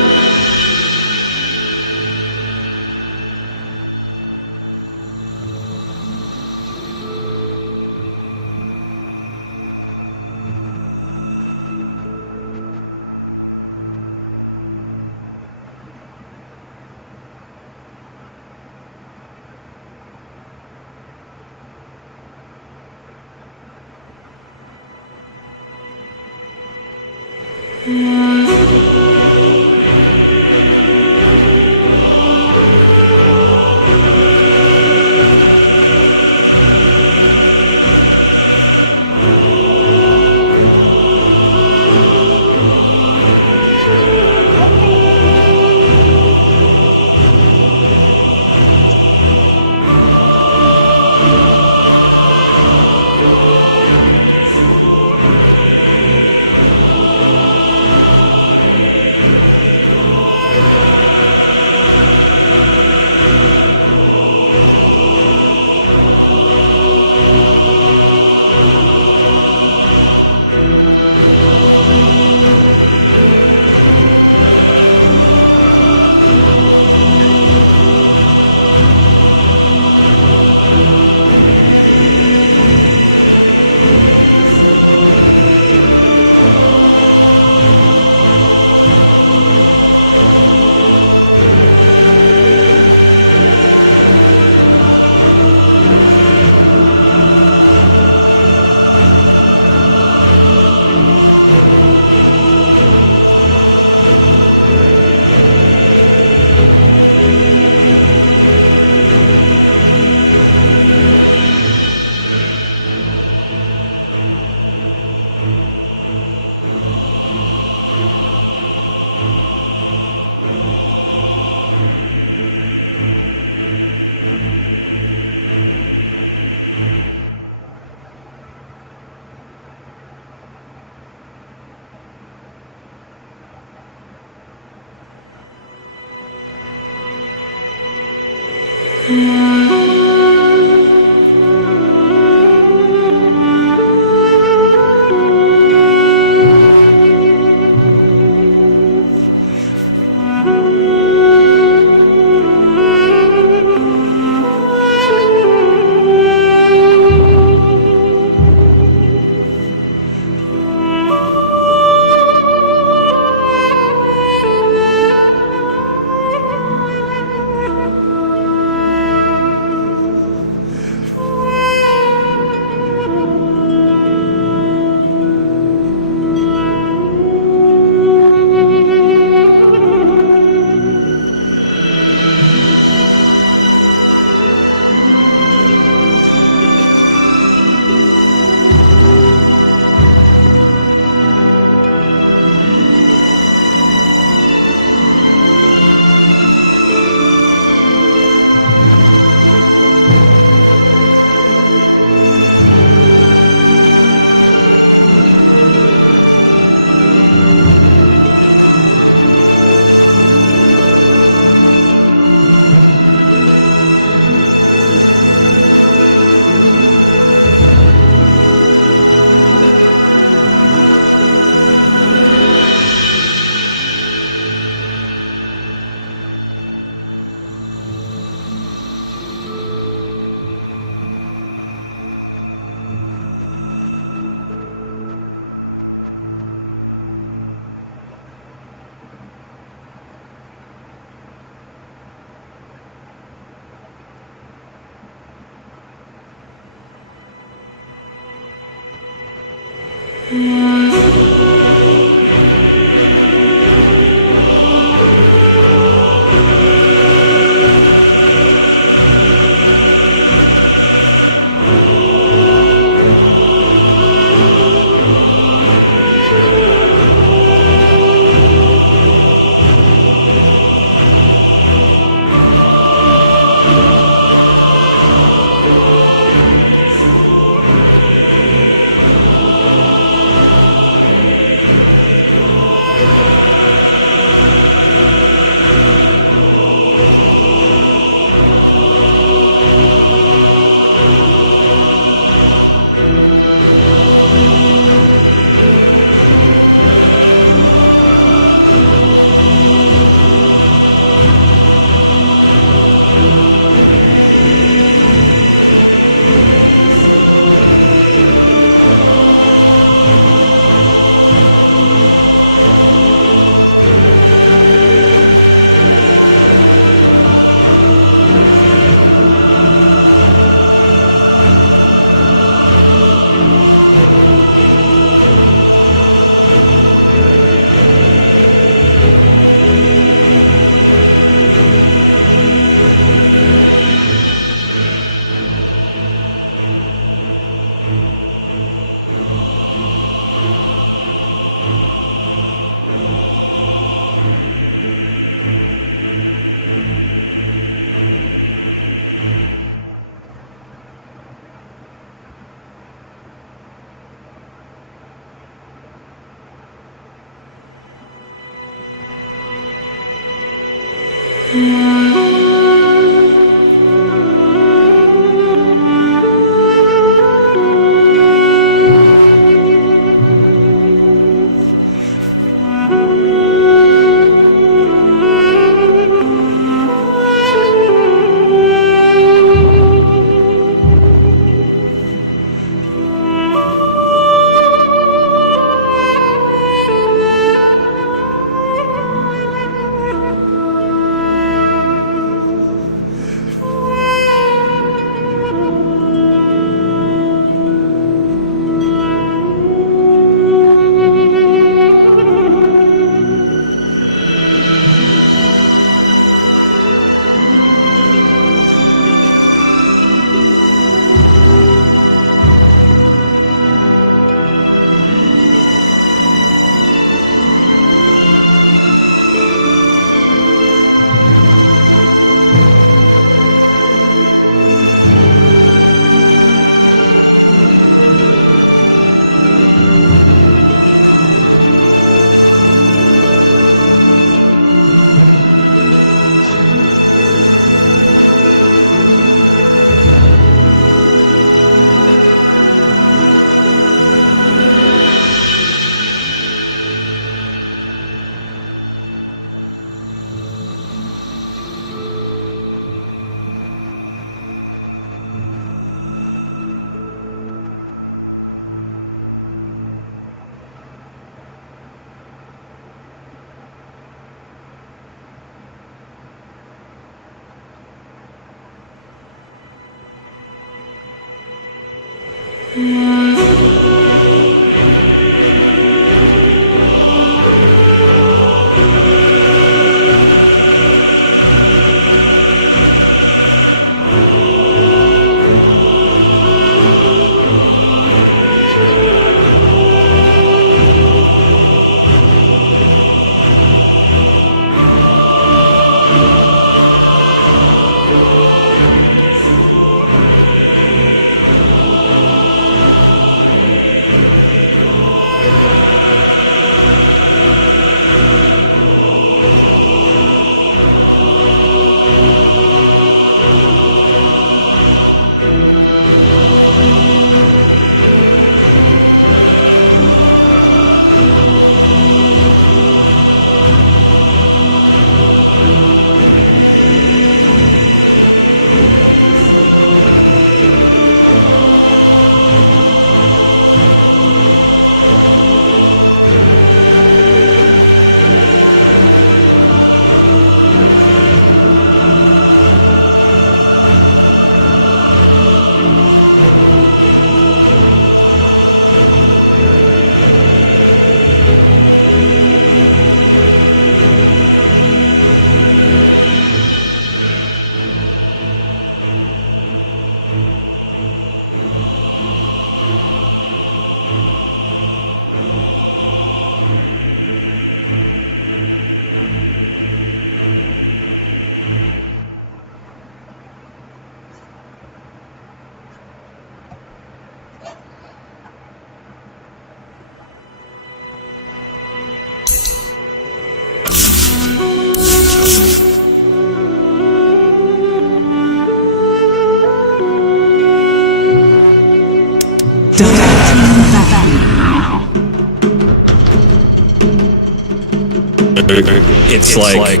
It's like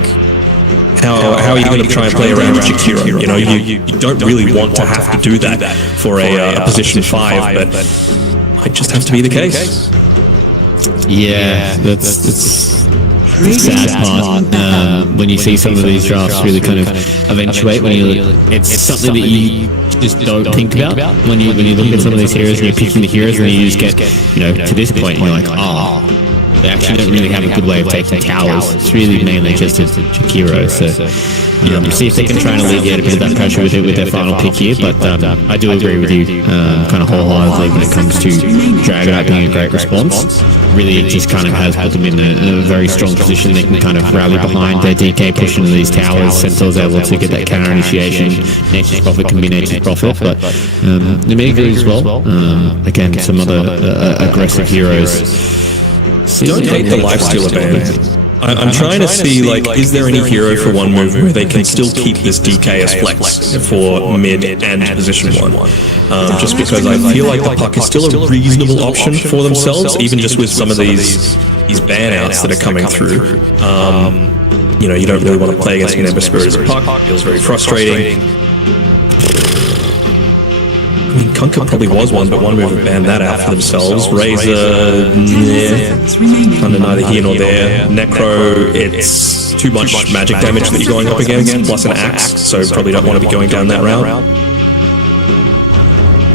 how are you going to try and play around Jakiro? You know, you don't really want to have to do that for a position 5, but might just have to be the case. Yeah, that's the sad part. When you see some of these drafts really kind of eventuate, it's something that you just don't think about when you look at some of these heroes and you're picking the heroes and you just get to this point and you're like, oh, they actually don't really have a good way of taking towers. It's really mainly just a Jakiro. So see if they can try and alleviate a bit of that pressure with their final pick here. But I do agree with you kind of wholeheartedly when it comes to Dragonite being a great response. Really, it just kind of has put them in a very strong position. They can kind of rally behind their DK, push into these towers. Centaur's able to get that counter initiation. Nature's Prophet can be Nature's Prophet, but Omega as well. Again, some other aggressive heroes. Don't hate the lifesteal event. I'm trying to see, like, is there any hero for one move where they can still keep this DK as flex for mid and position 1? Just because I feel like the puck is still a reasonable option for themselves, even just with some of these ban outs that are coming through. You know, you don't really want to play against an Ember Spirit as a puck. It feels very frustrating. I mean, Kunkka probably was one, but one move would ban that out for themselves. Razor, kind of neither here nor there. Necro, it's too much magic damage that you're going up against, plus an axe, so probably don't want to be going down that route.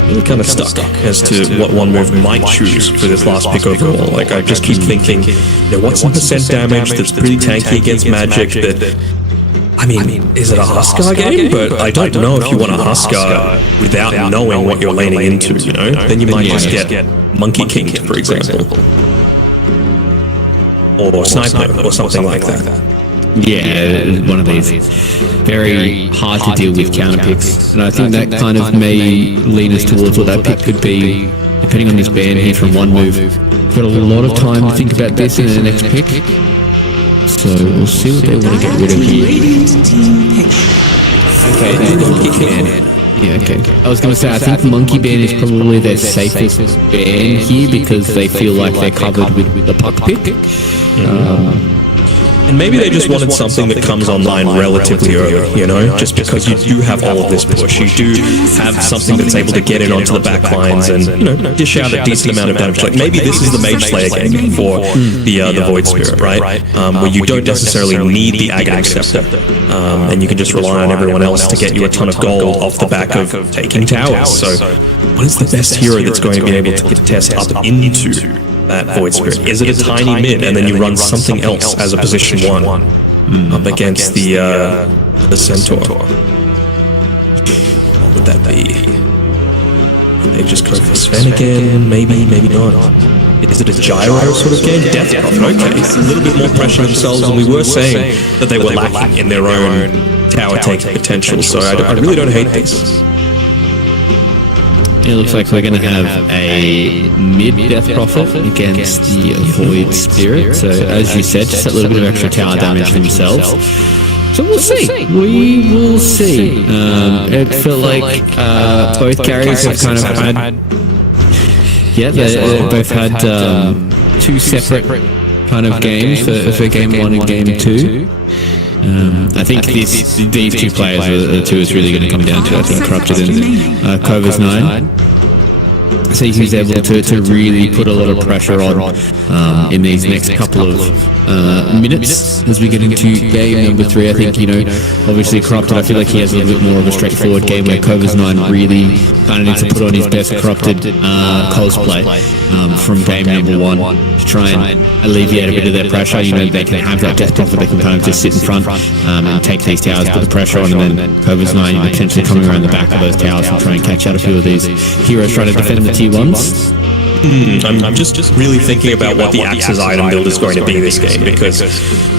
Really kind of stuck as to what one move might choose for this last pick overall. Like, I just keep thinking, you know, what's some percent damage that's pretty tanky against magic that... I mean, is it a Huskar game? But I don't know if you want a Huskar without knowing what you're laning into, you know? Then you might just get Monkey King, for example. Or Sniper, or something like that. Yeah, one of these very hard to deal with counter picks. And I think that kind of may lean us towards what that pick could be, depending on this ban here from one move. Got a lot of time to think about this in the next pick. So we'll see what they want to get rid of here. Okay, yeah, okay. I was going to say, I think Monkey Ban is probably their safest ban here because they feel like they're covered with the puck pick. And maybe they just wanted something that comes online relatively early, you know? Just because you do have all of this push, you do have something that's able to get in onto the back lines and, you know, dish out a decent amount of damage. Like, maybe this is the Mage Slayer game for the Void Spirit, right? Where you don't necessarily need the Aghanim Scepter, and you can just rely on everyone else to get you a ton of gold off the back of taking towers. So, what is the best hero that's going to be able to get test up into that Void Spirit? Is it a tiny mid and then you run something else as a position 1 up against the Centaur? What would that be? They just go for Sven again? Maybe, maybe not. Is it a gyro sort of game? Death Prophet, okay. A little bit more pressure themselves, and we were saying that they were lacking in their own tower taking potential, so I really don't hate this. It looks like we're going to have a mid-Death Prophet against the Void Spirit. So, as you said, just a little bit of extra tower damage themselves. So we'll see. We will see. It felt like both carriers have kind of had... Yeah, they both had two separate kind of games for Game 1 and Game 2. I think these two players are the two it's really going to come down to. I think Corrupted and Covers 9. So he's able to really put a lot of pressure on in these next couple of minutes as we get into game number 3. I think, you know, obviously Corrupted, I feel like he has a little bit more of a straightforward game where Covers 9 really kind of needs to put on his best Corrupted cosplay from game number 1 to try and alleviate a bit of their pressure. You know, they can have that Death Prophet, they can kind of just sit in front and take these towers, put the pressure on, and then Covers 9, you know, potentially coming around the back of those towers and try and catch out a few of these heroes trying to defend the tier 1s. I'm just really thinking about what the Axe's item build is going to be this game, because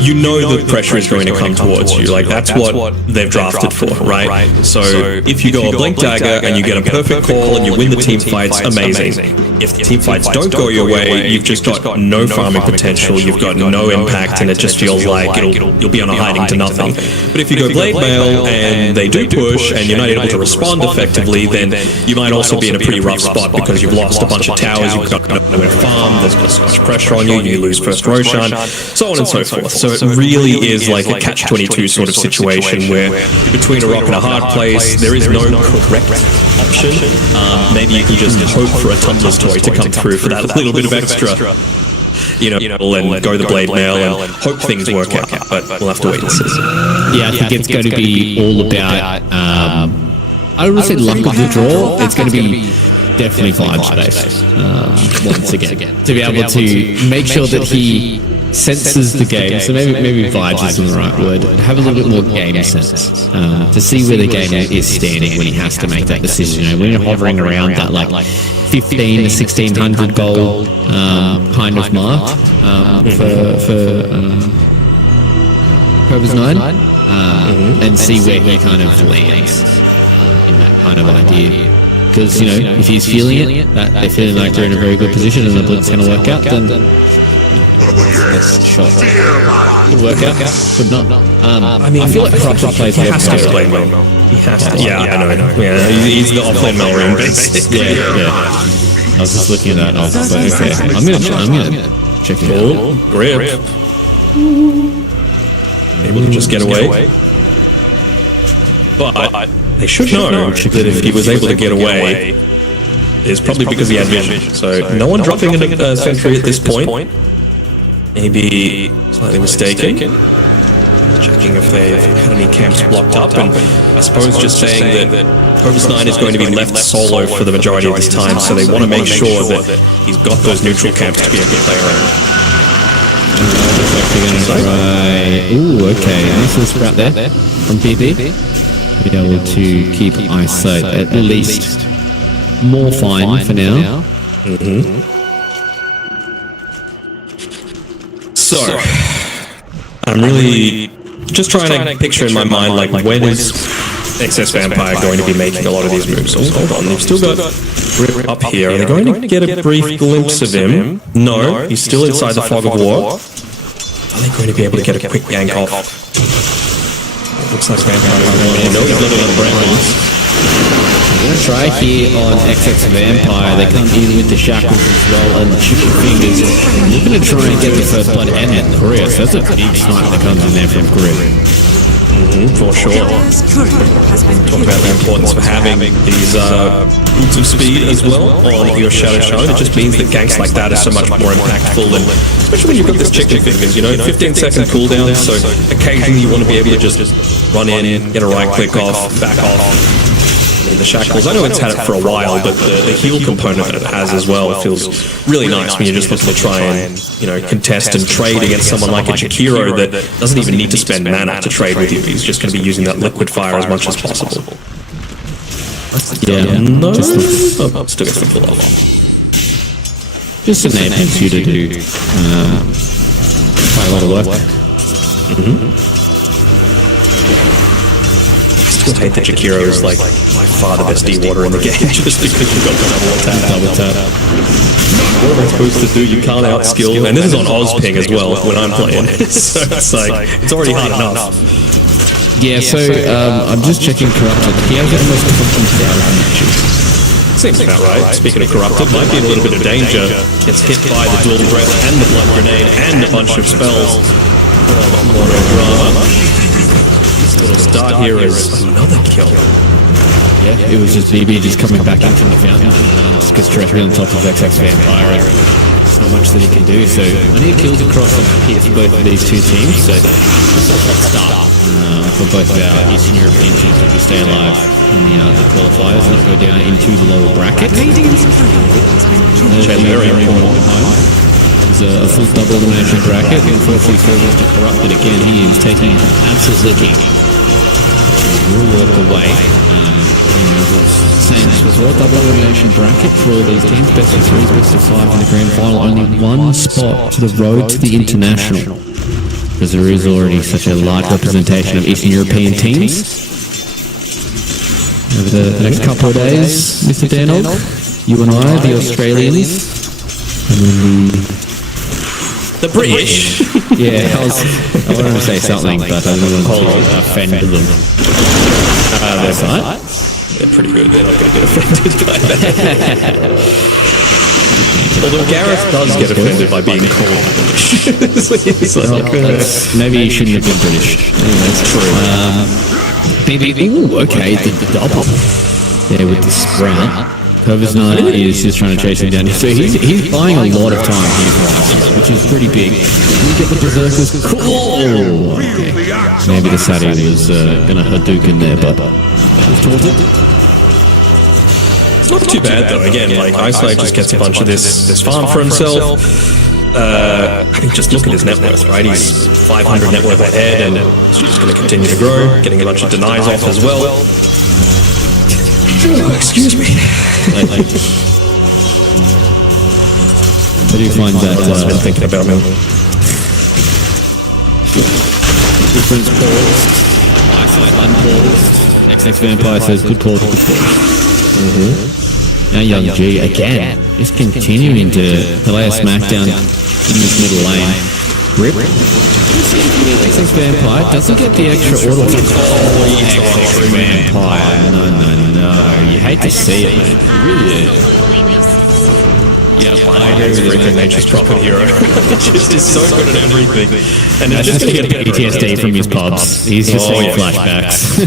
you know the pressure is going to come towards you. Like, that's what they've drafted for, right? So if you go a Blink Dagger and you get a perfect call and you win the team fights, amazing. If the team fights don't go your way, you've just got no farming potential, you've got no impact, and it just feels like you'll be on a hiding to nothing. But if you go Blade Mail and they do push and you're not able to respond effectively, then you might also be in a pretty rough spot because you've lost a bunch of towers, you've got nowhere to farm, there's so much pressure on you, you lose first Roshan, so on and so forth. So it really is like a catch-22 sort of situation where between a rock and a hard place, there is no correct option. Maybe you can just hope for a Tumblr's toy to come through for that little bit of extra, you know, and go the Blade Mail and hope things work out, but we'll have to wait and see. Yeah, I think it's going to be all about, I don't want to say luck of the draw, it's going to be definitely vibes based once again, to be able to make sure that he senses the game. So maybe vibes isn't the right word. Have a little bit more game sense to see where the game is standing when he has to make that decision. You know, when you're hovering around that like 15 to 1600 gold kind of mark for Covers 9 and see where he kind of lands in that kind of idea. Because, you know, if he's feeling it, that they're feeling like they're in a very good position and the blink's going to work out, then Shot. Good workout. Good not. I mean, I feel like Crockett plays He has to play Mel. He has to. Yeah, I know. Yeah, he's the off-play Melroom, basically. Yeah. I was just looking at that and I was just like, okay, I'm gonna check it out. Grip. Able to just get away. But they should know that if he was able to get away, it's probably because he had vision. So no one dropping a sentry at this point. Maybe slightly mistaken. Checking if they've had any camps blocked up, and I suppose just saying that Cobus 9 is going to be left solo for the majority of this time, so they want to make sure that he's got those neutral camps to be able to play around. Ooh, okay, nice little sprout there from BB. Be able to keep eyesight at least more fine for now. So, I'm really just trying to picture in my mind, like, when is XS Vampire going to be making a lot of these moves? Oh, hold on, they've still got Grip up here. Are they going to get a brief glimpse of him? No, he's still inside the fog of war. Are they going to be able to get a quick yank off? Looks like Vampire. No, he's got a lot of branches. I'm going to try here on XX Vampire. They come in with the shackles as well and the chicken fingers. We're going to try and get the first blood and Korea. So that's a big snipe that comes in there from Korea. For sure. Talk about the importance of having these boots of speed as well on your Shadow Shine. It just means that ganks like that are so much more impactful, and especially when you've got this chicken fingers, 15-second cooldown, so occasionally you want to be able to just run in, get a right click off, back off. The shackles, I know it's had it for a while, but the heal component that it has as well feels really nice when you're just looking to try and contest and trade against someone like a Jakiro that doesn't even need to spend mana to trade with you. He's just going to be using that liquid fire as much as possible. Yeah, no, still gets the kill off. Just enables you to do quite a lot of work. I hate that Jakiro is like by far the best D-Water in the game, just because you've got double tap. What am I supposed to do? You can't outskill, and this is on Ozping as well when I'm playing. So it's like, it's already hard enough. Yeah, so I'm just checking Corrupted. He has almost 50,000 matches. Seems about right. Speaking of Corrupted, might be in a little bit of danger. Gets hit by the dual breath and the blood grenade and a bunch of spells. A lot more drama. Little start here is another kill. Yeah, it was just BB just coming back in from the fountain. Just gets directly on top of XX Vampire. There's not much that he can do. So when he kills across and hits both of these two teams, so that's a hot start for both of our Eastern European teams to stay alive in the qualifiers and not go down into the lower bracket. Very important. It's a full double elimination bracket. Unfortunately, for Mr. Corrupted again, he is taking an absolute licking. We'll walk away. Same as well, double elimination bracket for all these teams. Best of 3, best of 5 in the grand final. Only one spot to the road to the international, because there is already such a large representation of Eastern European teams. Over the next couple of days, Mr. Danog, you and I, the Australians, and then the British. Yeah, I wanted to say something, but I didn't want to offend them. That's right. They're pretty good. They're not going to get offended by that. Although Gareth does get offended by being called British. Maybe he shouldn't have been British. That's true. Ooh, okay, the double. There with the sprout. Cobus 9 is just trying to chase him down. So he's buying a lot of time here for us, which is pretty big. We get the Berserkers. Cool! Okay. Maybe the Sadi was going to Hadouken there, but it's not too bad though. Again, like Isolate just gets a bunch of this farm for himself. I mean, just look at his net worth, right? He's 500 net worth ahead, and it's just going to continue to grow, getting a bunch of denies off as well. Oh, excuse me. I do find that I've been thinking about me. Difference paused. Eyesight unpaused. XX Vampire says good call, good call. Now Young G again is continuing to delay a smackdown in this middle lane. Rip. This vampire doesn't get the extra auto. Extra vampire. No. You hate to see it, man. You really do. Yeah, I agree with freaking Nature's Prophet Hero. Just is so good at everything. And it's just going to get PTSD from his pubs. He's just seeing flashbacks.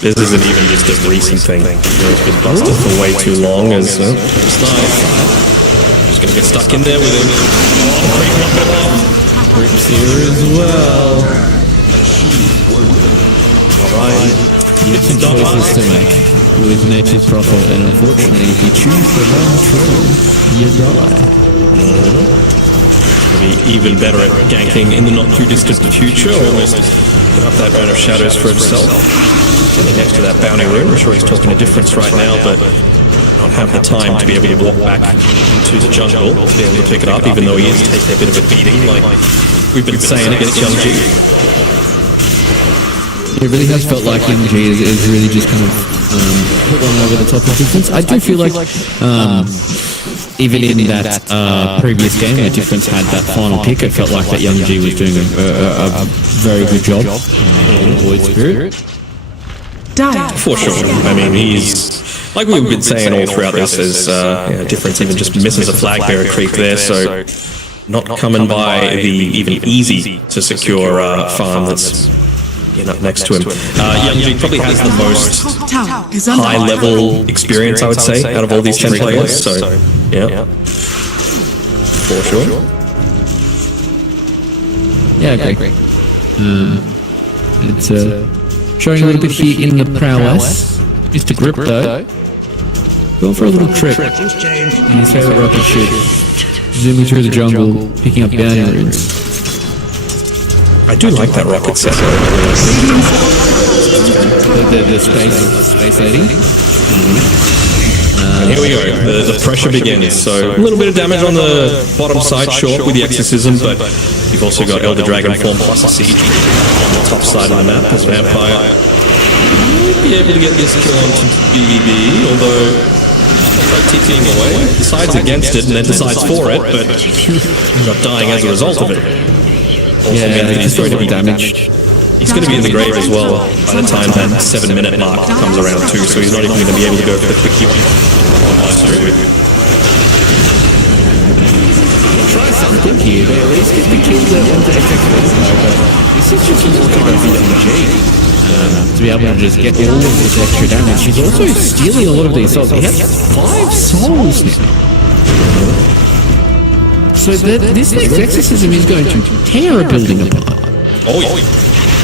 This isn't even just a recent thing. It's been busted for way too long. Just going to get stuck in there with him. Rips here as well. Alright. You have some choices to make with Nature's Prophet, and unfortunately, if you choose the wrong trail, you die. Maybe even better at ganking in the not too distant future, almost put up that round of shadows for himself. Getting next to that bounty room, I'm sure he's talking a difference right now, but not have the time to be able to walk back into the jungle to be able to pick it up, even though he is taking a bit of a beating, like we've been saying against Young G. It really has felt like Young G is really just kind of put one over the top of Difference. I do feel like even in that previous game where Difference had that final pick, it felt like that Young G was doing a very good job on Void Spirit. For sure. I mean, he's, like we've been saying all throughout this, is Difference even just misses a flag bearer creep there, so not coming by the even easy to secure farm that's up next to him. Young G probably has the most high-level experience, I would say, out of all these 10 players, so yeah. For sure. Yeah, I agree. It's showing a little bit here in the prowess. Mr. Grip, though, going for a little trick. And his favourite rocket ship. Zooming through the jungle, picking up bounty runes. I do like that rocket set. The space lady. Here we go. The pressure begins. So a little bit of damage on the bottom side, short with the exorcism, but you've also got Elder Dragon form plus a siege on the top side of the map as Vampire. Might be able to get this kill onto BB, although TPing away, decides against it and then decides for it, but not dying as a result of it. Also he's going to be damaged. He's going to be in the grave as well by the time that 7-minute mark comes around too, so he's not even going to be able to go for the quickie one. Try something here. They at least get the kills that want to attack the but this is just more to go for MG. To be able to just get all of this extra damage. He's also stealing a lot of these souls. He has 5 souls now. So this next exorcism is going to tear a building apart. Oh yeah.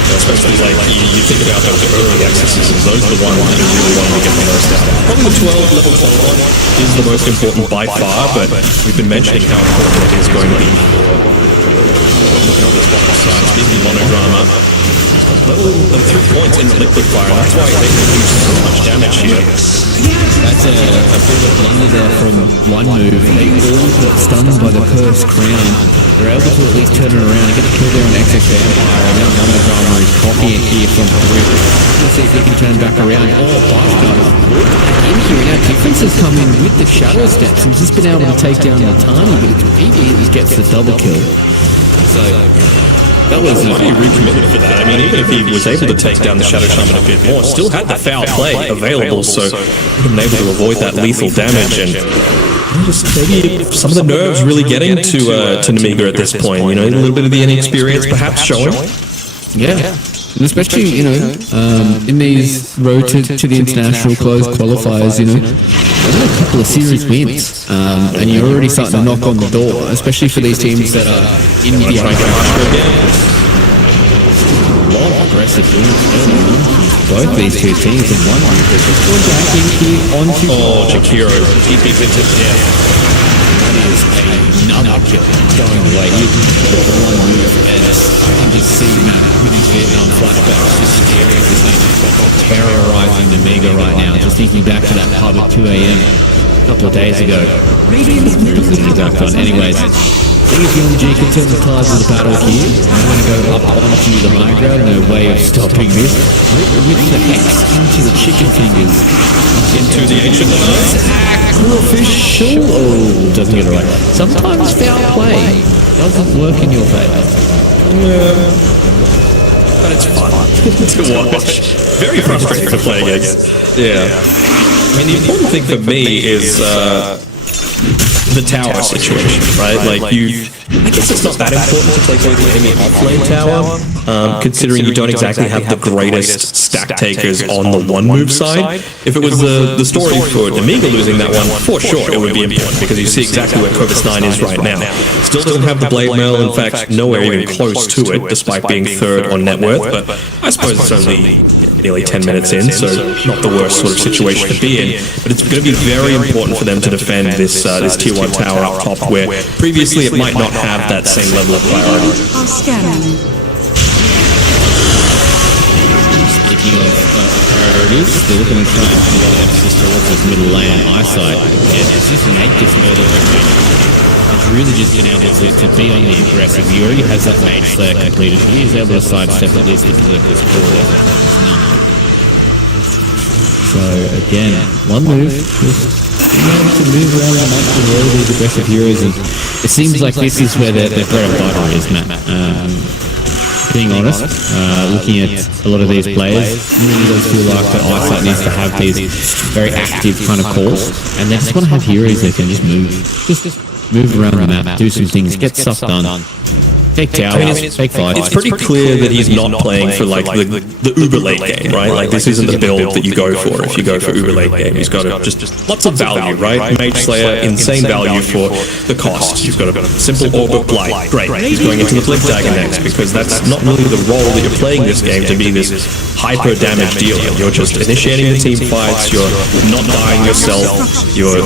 Especially like you think about those early exorcisms, those are the ones that you really want to get the most out of. Probably the 12 level 12 is the most important by far, but we've been mentioning how important it is going to be for this bottom side. Speaking of monodrama, level 3 points in the liquid fire, that's why they can do so much damage here. That's a bit of a blunder there from one move. They all got stunned by the cursed crown. They're able to at least turn it around and get a kill there on XX Vampire, and now Monodrama is copying here from the rip. Let's see if they can turn back around. Oh, Bashka in here. Now Difference has come in with the shadow steps and just been able to take down the tiny, but he gets the double kill. So that was might be recommitted for that. I mean, even if he was able to take down the Shadow Shaman a bit more, still had the foul play available, so been able to avoid that lethal damage, and just maybe some of the nerves really getting to Nemiga at this point. You know, a little bit of the inexperience perhaps showing. Yeah. And especially, in these road to the international closed qualifiers, they've had a couple of series wins, and you're already starting to knock on the door, especially for these teams that are in the lot of aggressive wins. Both these two teams in one back in here onto Jakiro, TP into death. That is another kill going away. One move, and I can just see Matt with his Vietnam flashbacks just staring at this thing, terrorizing Nemiga right now. Just thinking back to that pub at 2 a.m. a couple of days ago. Anyways, I think if Young G can turn the tides of the battle here, I'm going to go up onto the high ground. No way of stopping this. With the Hex into the chicken fingers. Into the ancient knives. Official. Oh, doesn't get it right. Sometimes foul play doesn't work in your favour. But it's fun to watch. Very frustrating to play against. Yeah. I mean, the important thing for me is the tower situation, right? Like I guess it's not that important to take away the enemy off-lane tower, considering you don't exactly have the greatest stack takers on the one-move side. If it was the story for Amiga losing that one, for sure it would be important, because you see exactly where Corvus 9 is right now. Still doesn't have the blade mail, in fact, nowhere even close to it, despite being third on net worth, but I suppose it's only nearly 10 minutes in, so not the worst sort of situation to be in. But it's going to be very important for them to defend this tier 1 tower up top, where previously it might not have that same level of priority. Are scanning. Speaking of priorities, they're looking to try and put a lot of emphasis towards this middle lane and eyesight. And it's just innate this murder rotation. It's really just been able to be on the aggressive. He already has that mage slayer completed. He is able to sidestep at least into this core. So again, one move, just being able to move around the map with all these aggressive heroes, and it seems like this is where their bread and butter is, Matt. Being honest, looking at a lot of these players, really does feel like that eyesight needs to have these very active kind of calls, and they just want to have heroes that can just move around the map, do some things, get stuff done. Fake towers, fake fights. It's pretty clear that he's not playing for like the uber late game, right? Like this isn't the build that you go for if you go for uber late game. He's got just lots of value, right? Mage Slayer, insane value for the cost. He's got a simple orbit blight, great. He's going into the Blink Dagger next, because that's not really the role that you're playing this game, to be this hyper damage dealer. You're just initiating the team fights, you're not dying yourself, you're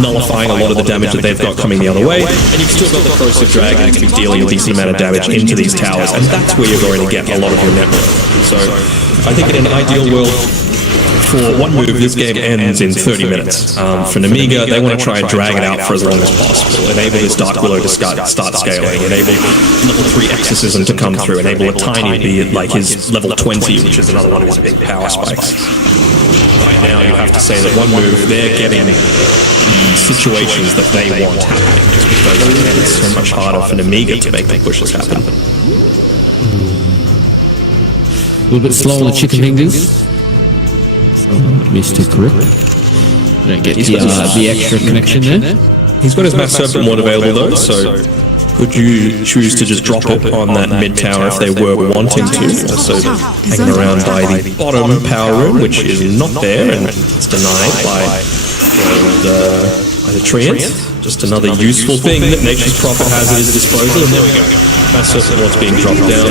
nullifying a lot of the damage that they've got coming the other way, and you've still got the Corrosive Dragon to be dealing a decent amount of damage into these towers, and that's where you're going to get a lot of your network. So I think in an ideal world, for one move, this game ends in 30 minutes. For Amiga, they want to try and drag it out for as long as possible. Enable this Dark Willow to start scaling. Enable level 3 Exorcism to come through. Enable a tiny beard like his level 20, which is another one of his big power spikes. Right now, you have to say that one move, they're getting situations that they want happening, just because it's so much harder for an Amiga to make the pushes happen. A little bit slow on the chicken fingers. Mr. Grip. Don't get the extra connection there. He's got his Mass Serpent Ward available though, so could you choose to just drop it on that mid tower if they were wanting to? Also hanging around by the bottom power room, which is not there, and it's denied by the Treant. Just another useful thing that Nature's Prophet has at his disposal, and there we go. Mass Serpent Ward's being dropped down.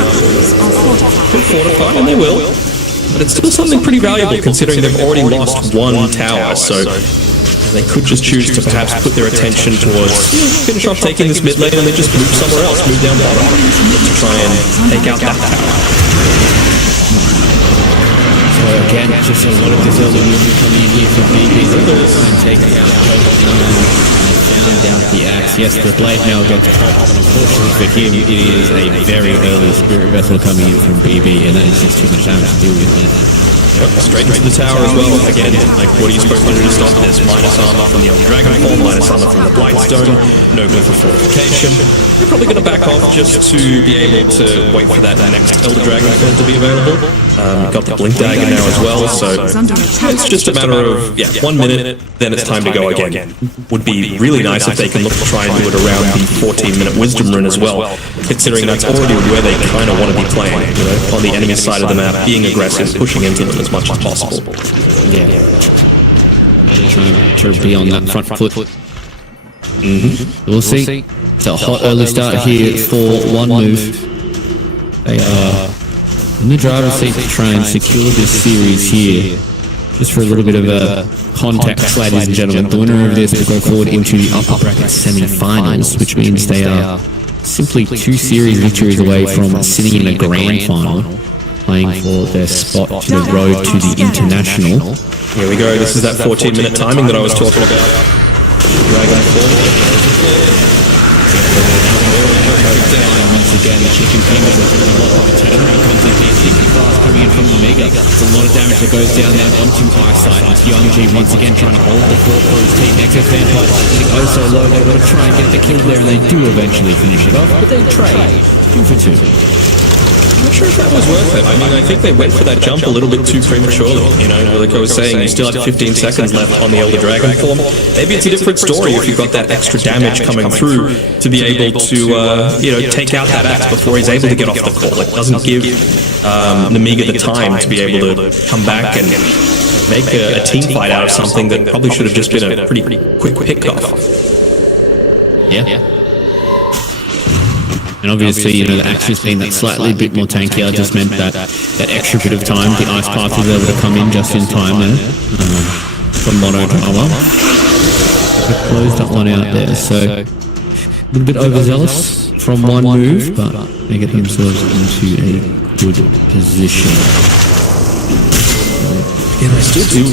Could fortify, and they will. But it's still something pretty valuable, considering they've already lost one tower, so they could just choose to perhaps put their attention towards finish off taking this mid lane and then just move somewhere else, move down bottom to try and take out that tower. So again, just a lot of this early movement coming in here for BB. They're trying to take it out. Down the axe. Yes, the blade now gets popped, and unfortunately for him, it is a very early spirit vessel coming in from BB, and that is just too much damage to deal with. Yep, straight into the tower as well. Again, like, what are you supposed to do to stop this? Minus armor from the Elder Dragonfall, minus armor from the Blightstone, no good for fortification. They're probably going to back off just to be able to wait for that next Elder Dragonfall to be available. Got the Blink Dagger now as well, so it's just a matter of, 1 minute, then it's time to go again. Would be really nice if they can look to try and do it around the 14-minute Wisdom Rune as well, considering that's already where they kind of want to be playing, you know, on the enemy side of the map, being aggressive, pushing into them as much as possible. Yeah. Trying to be on that front foot. We'll see. It's a hot early start here for one move. They are in the driver's seat to try and secure this series here. Just for a little bit of a context, ladies and gentlemen, the winner of this will go forward into the upper bracket semi-finals, which means they are simply 2 series victories away from sitting in a grand final, playing for their spot to the road to the international. Here we go, this is that 14-minute timing that I was talking about. Once again, the chicken fingers are a lot of turnaround content here. Sticky fast coming in from Omega. It's a lot of damage that goes down there onto Eyesight. Young G once again trying to hold the fort for his team. XF Vampire sitting oh so low. They've got to try and get the kill there, and they do eventually finish it off, but they trade 2 for 2. I'm not sure if that was worth it. I mean, I think they went for that jump a little bit too prematurely. You know, like I was saying, you still had 15 seconds left on the Elder Dragon form. Maybe it's a different story if you've got that extra damage coming through to be able to, take out that axe before he's able to get off the call. It doesn't give Nemiga the time to be able to come back and make a team fight out of something that probably should have just been a pretty quick pick-off. Yeah. And obviously, the axe just being that slightly bit more tankier just meant that extra bit of time. The Ice Path was able to come in just in time there from Mono Drama. Closed that one out there, so a little bit overzealous from one move, but they get themselves into a good position. Yeah, I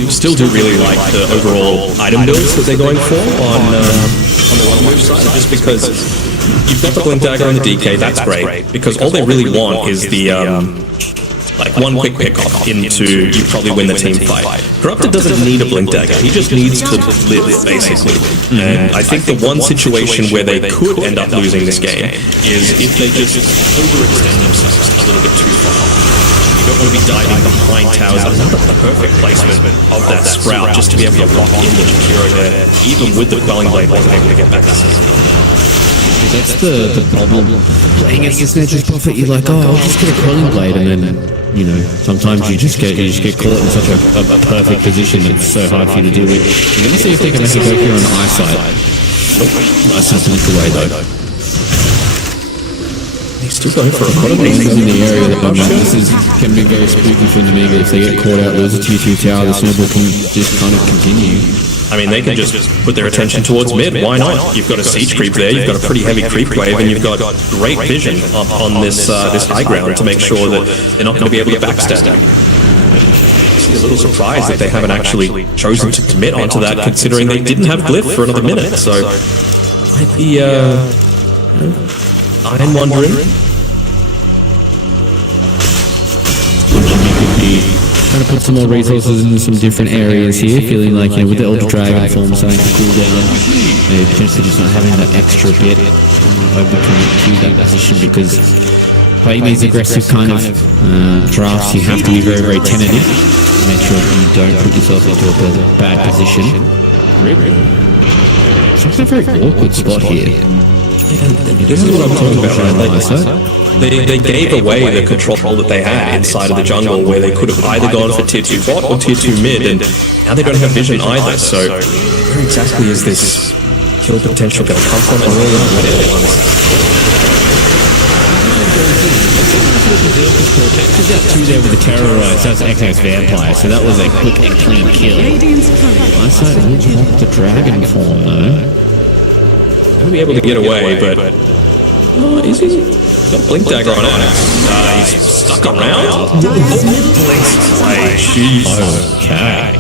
still do really like the overall item builds that they're going for on the one move side, just because you've got the Blink Dagger and the DK, that's great, because all they really want is the one quick pick-off into you probably win the team fight. Corrupted doesn't need a Blink Dagger, he just needs to live, basically. And I think the one situation where they could end up losing this game is if they just overextend themselves a little bit too far. You don't want to be diving behind towers. That's not the perfect placement of that Sprout just to be able to lock in the Jakiro there. Even with the Quelling Blade, wasn't able to get back to safety. That's the problem. Playing against Nature's Prophet, you're like, I'll just get a Quelling Blade, and then, sometimes you just get caught in such a perfect position that's so hard for you to deal with. You're going to see if they can make it go here on the Eyesight. Nice enough to look away, though. He's still going for a lot of things in the area that can be very spooky for Nemiga. If they get caught out, lose a tier 2 tower, the snowball can just kind of continue. I mean, they can just put their attention towards mid. Why not? You've got a siege creep there. You've got a pretty heavy creep wave, and you've got great vision up on this high ground to make sure that they're not going to be able to backstab. I'm a little surprised that they haven't actually chosen to commit onto that, considering they didn't have glyph for another minute. So, might be I'm wondering. Trying to put some more resources into some different areas here, feeling like, with the Elder Dragon form starting to cool down, they're potentially just not having that extra bit overcommit to that position, because playing these aggressive kind of drafts, you have to be very, very tentative to make sure that you don't put yourself into a bad position. It's actually a very awkward spot here. This is what I'm talking about, right? They gave away the control that they had inside of the jungle, where they could have either gone for tier 2 bot or tier 2 mid, and now they don't have vision either, so where exactly is this kill potential going to come from? And really not ready. There's that 2 there with the terrorize, that's XF Vampire, so that was a quick and clean kill. Eyesight will pop the dragon form though. He'll be able to get away, but is he? Got Blink Dagger on it. He's stuck around. Okay.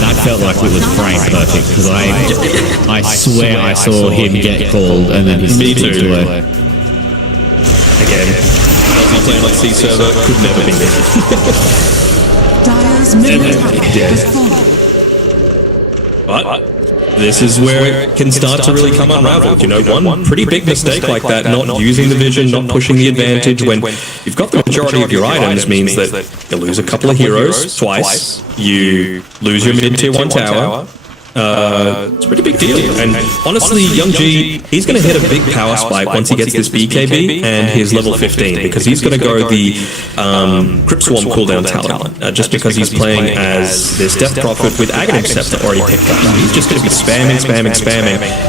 That felt like it was frame perfect, because I swear I saw him get called and then he slipped away. Again, multi-plane like C server could never be me. But this is where it can start to really come unraveled. One pretty big mistake like that, not using the vision, not pushing the advantage when you've got the majority of your items, means that you lose a couple of heroes twice, you lose your mid-tier 1 tower. It's a pretty big deal. And honestly, Young G, he's going to hit a big power spike once he gets this BKB and his level 15, because he's going to go the Crypt Swarm cooldown talent, just because he's playing as this Death Prophet with Aghanim Scepter already picked up. He's just going to be spamming,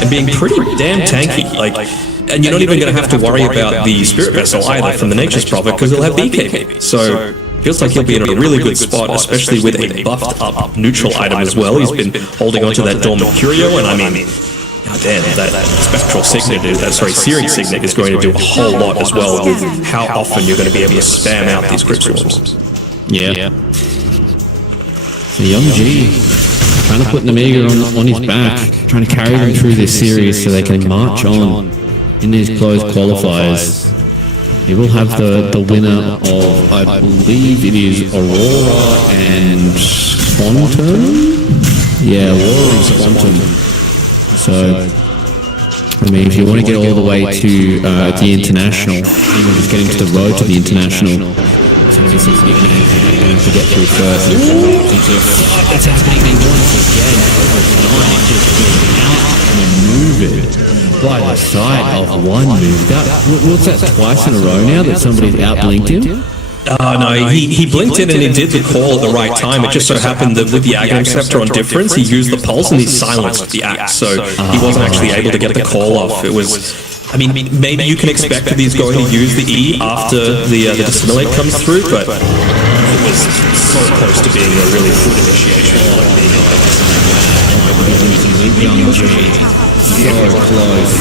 and being pretty damn tanky. And you're not even going to have to worry about the Spirit Vessel either from the Nature's Prophet, because he'll have BKB. So feels like he'll be in a really good spot, especially with a buffed up neutral item as well. He's been holding onto that Dormant Curio, and I mean, goddamn, that Spectral Signet, Searing Signet is going to do a whole lot as well with how often you're going to be able to spam out these Crypt Swarms. Yeah. So Young G trying to put Nemiga on his back, trying to carry them through this series so they can march on in these closed qualifiers, it will have the winner of, I believe it is Aurora and Quantum? Yeah, Aurora and Quantum. So, I mean, if you want to get all the way to the International, even just getting to the road to the International, so this is going to get through first. That's happening once again. Nine just being out maneuvered by the side of one move. What's that, twice in a row now that somebody's outblinked him? No, he blinked in and he did the call at the right time. It just so happened that with the Aghanim Scepter on difference, he used the pulse and he silenced the axe, so he wasn't actually able to get the call off. It was, I mean, maybe you can expect that he's going to use the E after the dissimilate comes through, but it was so close to being a really good initiation. So close.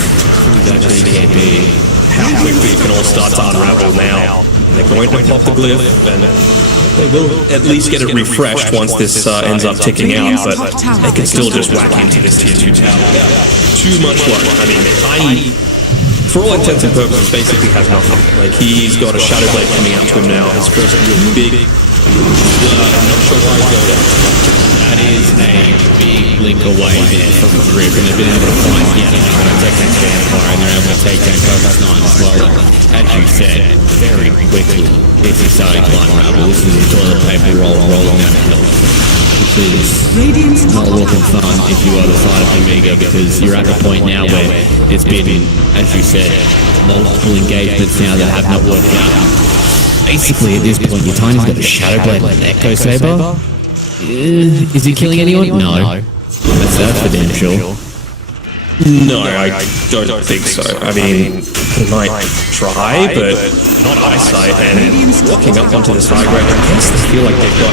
That can't be. How quickly it can all start to unravel now. And they're going to pop the glyph, and they will at least get it refreshed once this ends up ticking out, but they can still just whack into this tier 2 tower. Too much luck. I mean, Tiny, for all intents and purposes, basically has nothing. Like, he's got a Shadow Blade coming out to him now, his first real big... I'm not sure why he's going there. That is a big blink away there from the grip, and they've been able to find take that Vampire, and they're able to take that Focus 9 as well. And as you said, very quickly, this is starting to unravel. This is a toilet paper roll rolling down the hill. Which is not looking fun if you are the side of Omega, because you're at the point now where it's been, as you said, multiple engagements now that have not worked out. Basically, at this point, your Tiny's got a Shadow Blade like an Echo Saber. Is he killing anyone? No. That's for damn sure. No, I don't think so. I mean, he might try, but not eyesight, and walking up onto this high ground, I guess they feel like they've got...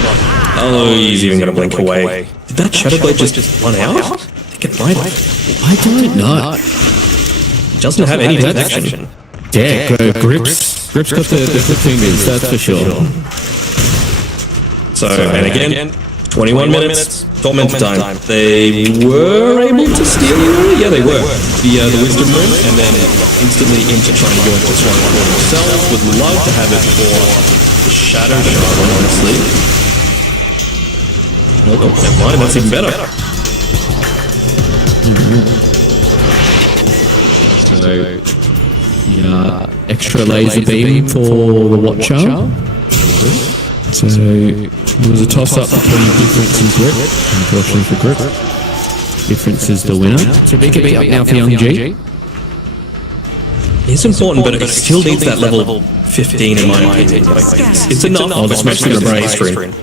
Oh, he's even going to blink away. Did that Shadow Blade just run out? I think it might have. I don't know. Doesn't have any protection. Yeah, Grips. Grips got the flip fingers, that's for sure. So, and again, 21 minutes, tormented time. They were able to steal it? Yeah, they were. The Wisdom Room, and then instantly into trying to go into this one for themselves. Would love to have it for the Shadow Shaman, honestly. Oh, never mind, that's even better. So, yeah, extra laser beam for the Watcher. So, there was a toss-up between Difference and Grip. Unfortunately for Grip, Difference is the winner. So big beat up now for Young G. It's important, but it still needs that level 15 in my opinion. Like, it's enough, especially with the Ray stream.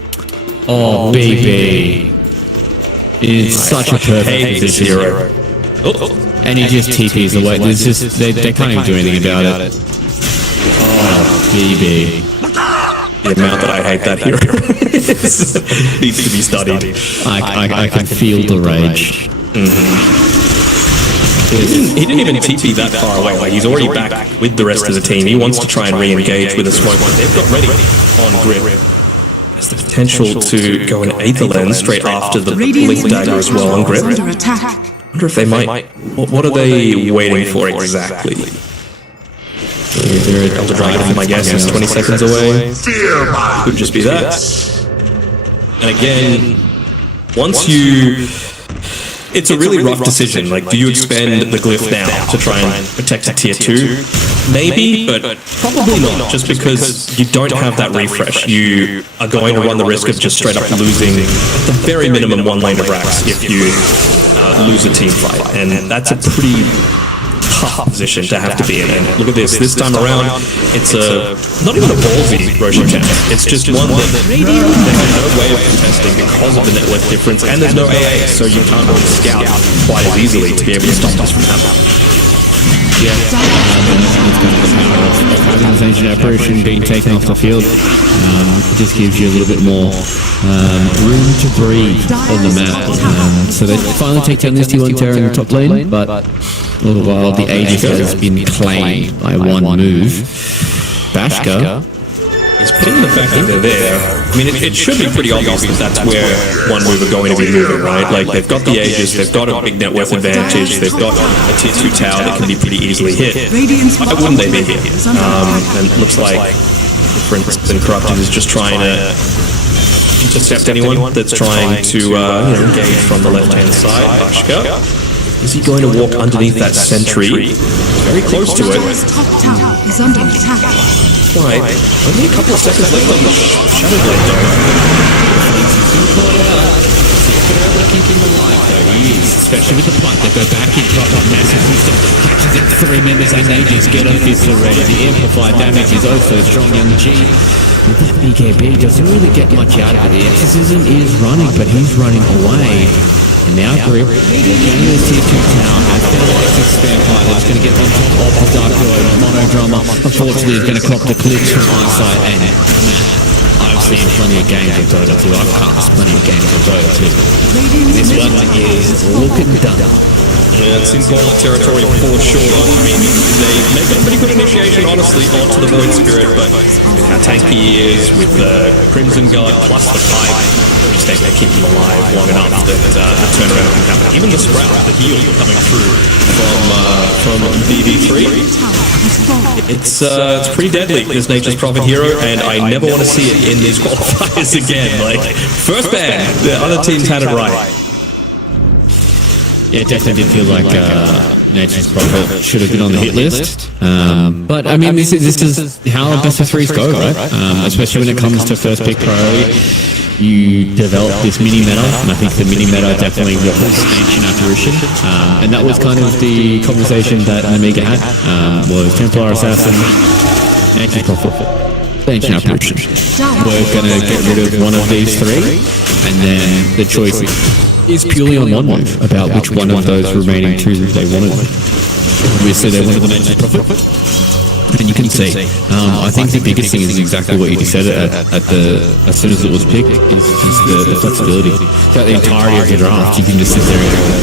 Oh, BB. It's such a perfect position. Hero. And he just TPs away. There's just, they can't even do anything about it. Oh, BB. The amount that I hate that hero needs to be studied. I can feel the rage. He didn't even TP that far away. Like, he's already back with the rest of the team. He wants to try and re-engage with a smoke, but they've got ready on Grip. Has the potential to go an Aether Lens straight after the Blink Dagger as well on Grip. I wonder if they might. What are they waiting for exactly? They're Elder Dragon, my guess is 20 seconds away. Could just be that. And again, once you... It's a really rough decision. Like, do you expend the glyph now to try and protect a tier 2? Maybe, but probably not, just because you don't have that refresh. You are going to run the risk of just straight up losing, at the very minimum, one lane of racks if you lose a team fight. And that's a pretty tough position to have to be in. And look at this time around, it's not even a ballsy Roshan chance. It's just one that they have no way of contesting because of the network difference, and there's no AA, so you can't really scout quite as easily to be able to stop this from happening. Yeah, it's kind of the power of having this ancient apparition being taken off the field. It just gives you a little bit more room to breathe on the map. So they finally take down this T1 Terror in the top lane, but all the while the Aegis has been claimed by one move. Bashka He's putting the fact that they're there. I mean, it should be pretty obvious that that's where one move are going to be moving, right? Like, they've got the Aegis, they've got a big net worth advantage, they've got a tier 2 tower that can be pretty easily hit. Why wouldn't they be here? And it looks like Prince and Corrupted is just trying to intercept anyone that's trying to engage from the left-hand side. Bashka. Is he going to walk underneath that sentry? Very close to it. Dire's top tower is under attack. Right. Only a couple of seconds left on the Shadow Blade Especially with the punt that go back in top of massive system. Catches it 3 members and they just get off this already. The amplified damage is also strong young G. With that BKB doesn't really get much out of it. The Exorcism is running, but he's running away. And now Grip, getting this tier 2 tower, has better access Vampire that's going to get on top of the Dark Lord. Monodrama, unfortunately, is going to clock the clicks from eyesight. And I've seen plenty of games of Dota 2. I've cast plenty of games of Dota 2. This one is looking done. Yeah, it's in Gauntlet territory for sure. I mean, they make a pretty good initiation, honestly, onto the Void Spirit, but with how tanky he is, with the Crimson Guard plus the pipe, just they keep him alive long enough that the turnaround can happen. Even the Sprout, the heal coming through from BB3, it's pretty deadly, this Nature's Prophet hero, and I never want to see it in these qualifiers again. Like, first ban, the other teams had it right. Yeah, it definitely did feel like Nature's Prophet should have been on the hit list. But I mean, this is how best of threes go, right? Especially when it comes to first pick priority. You develop this mini meta, and I think the mini meta definitely was Ancient Apparition. And that was kind of the conversation that Amiga had, was Templar Assassin, Nature's Prophet, Ancient Apparition. We're going to get rid of one of these three, and then the choice is purely on one move about which one of those remaining two they wanted. Obviously, they wanted the Nature's Prophet. And you can see, I think the biggest thing is exactly what you just said as soon as it was picked, is the flexibility. Throughout the entirety of the draft, you can just sit there and go,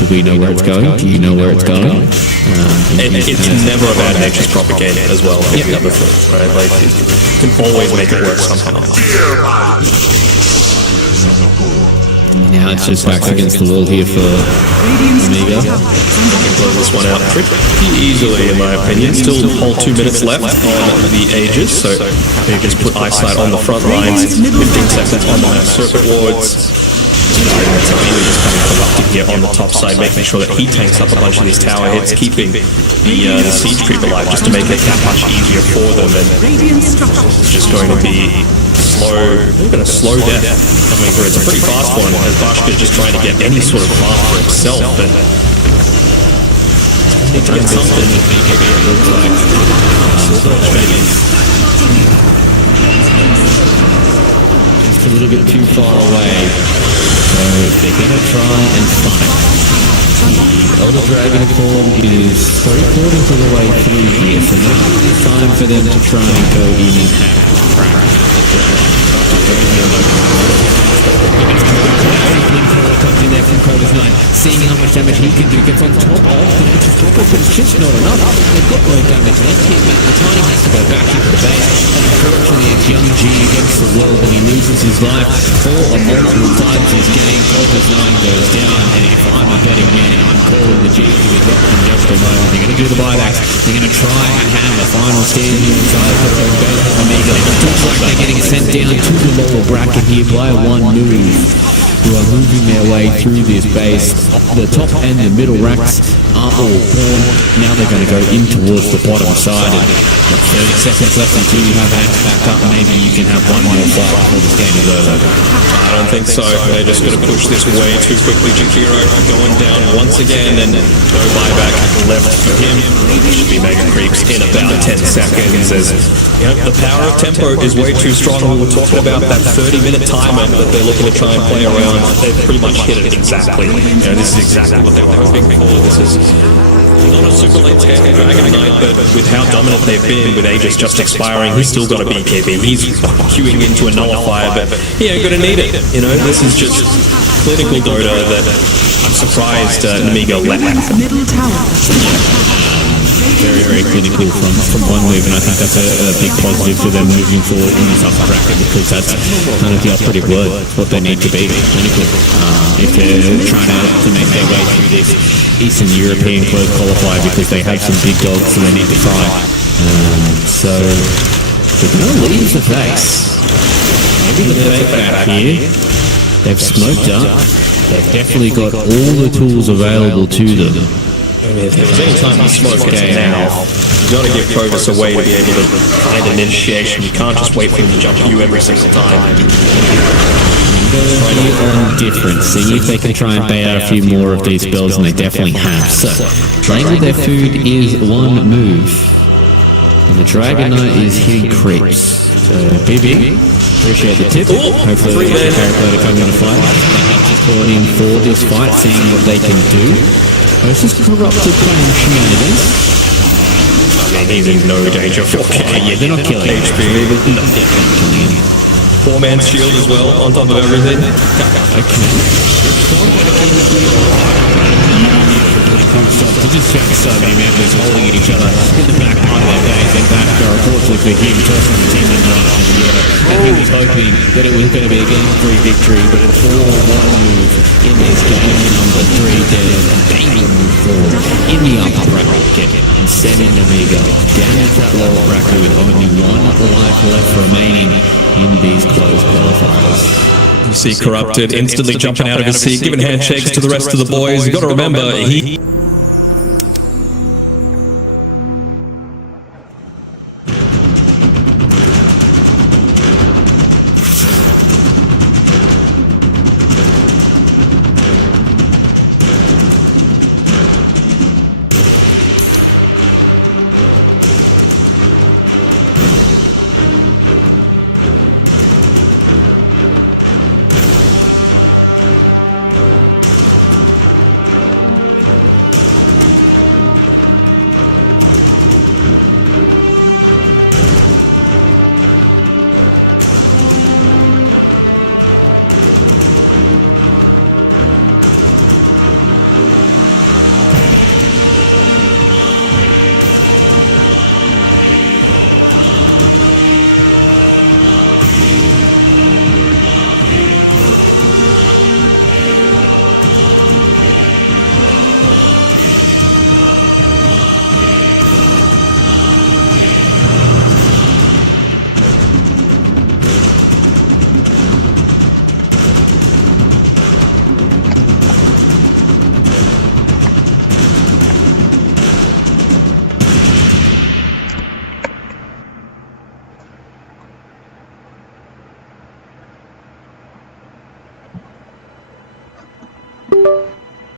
do we know where it's going? Do you know where it's going? And it's never a bad Nature's Prophet game as well. Yep. The other thing, right? Like, you can always make it work somehow. Now it's just backs against the wall here for Amiga. Can blow this one out pretty easily, in my opinion. Still a whole 2 minutes left on the Aegis, so they just put eyesight on the front lines, 15 seconds on the circuit wards. Just coming Corrupted here on the top side, making sure that he tanks up a bunch of these tower hits, keeping the siege creep alive, just to make it that much easier for them. And it's just going to be slow death coming through. It's a pretty fast one, as Bashka's just trying to get any sort of path for himself, and need to get something to make it look like. Just a little bit too far away. So they're going to try and fight. The Elder Dragon form is 3/4 of the way through here, so now it's time for them to try and go in and have a crack. Comes in there from Cobras 9, seeing how much damage he can do, gets on top of the Nature's Prophet, but it's just not enough. They've got no damage left here, but the Tiny has to go back into the base, and unfortunately it's young G against the world when he loses his life 4 or multiple times his game. Cobras 9 goes down, and if I'm a betting man, I'm calling the G to be dropped in just a moment. They're going to do the buybacks, they're going to try and have a final stand here inside their own base. Amiga looks like they're getting sent down to the lower bracket here by one move. Who are moving their way through this base. The top and the middle racks are all gone. Now they're going to go in towards the bottom side. And 30 seconds left until you have hands back up. Maybe you can have one more fight before this game is over. I don't think so. They're just going to push this way too quickly. Jakiro going down once again, and no buyback left for him. Should be mega creeps in about 10 seconds. As the power of tempo is way too strong. We were talking about that 30-minute timer that they're looking to try and play around. They've pretty much hit it exactly. This is exactly what they were hoping for. This is not a super late game Dragon Knight, but with how dominant they've been, with Aegis just expiring, he's still got a BKB. He's queuing into a nullifier, but he ain't gonna need it. This is just clinical Dota that I'm surprised Namiga let happen. Middle tower. very, very clinical from one move, and I think that's a big positive for them moving forward in this upper bracket, because that's kind of the operative word, what they need to be, clinical. If they're trying to make their way through this Eastern European close qualifier, because they have some big dogs that they need to fight. So they're going to leave the face. Maybe the fake back here. They've smoked up. They've definitely got all the tools available to them. If there's any time to smoke, it's now. You've got to give Provis a way to be able to find an initiation. You can't just wait for him to jump you every single time. On different. See if they can try and bait out a few more of these spells, and they definitely have. So, playing with their food is one move. And the Dragon Knight is hitting creeps. So, BB, appreciate the tip. Hopefully, the character to come in a fight. They have just brought in for this fight, seeing what they can do. Versus Corrupted playing shenanigans. I mean, he's in no danger for Yeah, they're not killing him. HP. No. Four-man shield as well, on top of everything. To just check so many members holding each other in the back part of their base, and that, unfortunately for him, tossing the team in and he was hoping that it was going to be a game-3 victory, but it's 4-1 move in this game. Number 3 dead, they will move forward in the upper bracket and sending Amiga down into that lower bracket with only 1 life left remaining in these closed qualifiers. You see Corrupted instantly jumping out of his seat, giving handshakes to the rest of the boys. You've got to remember, he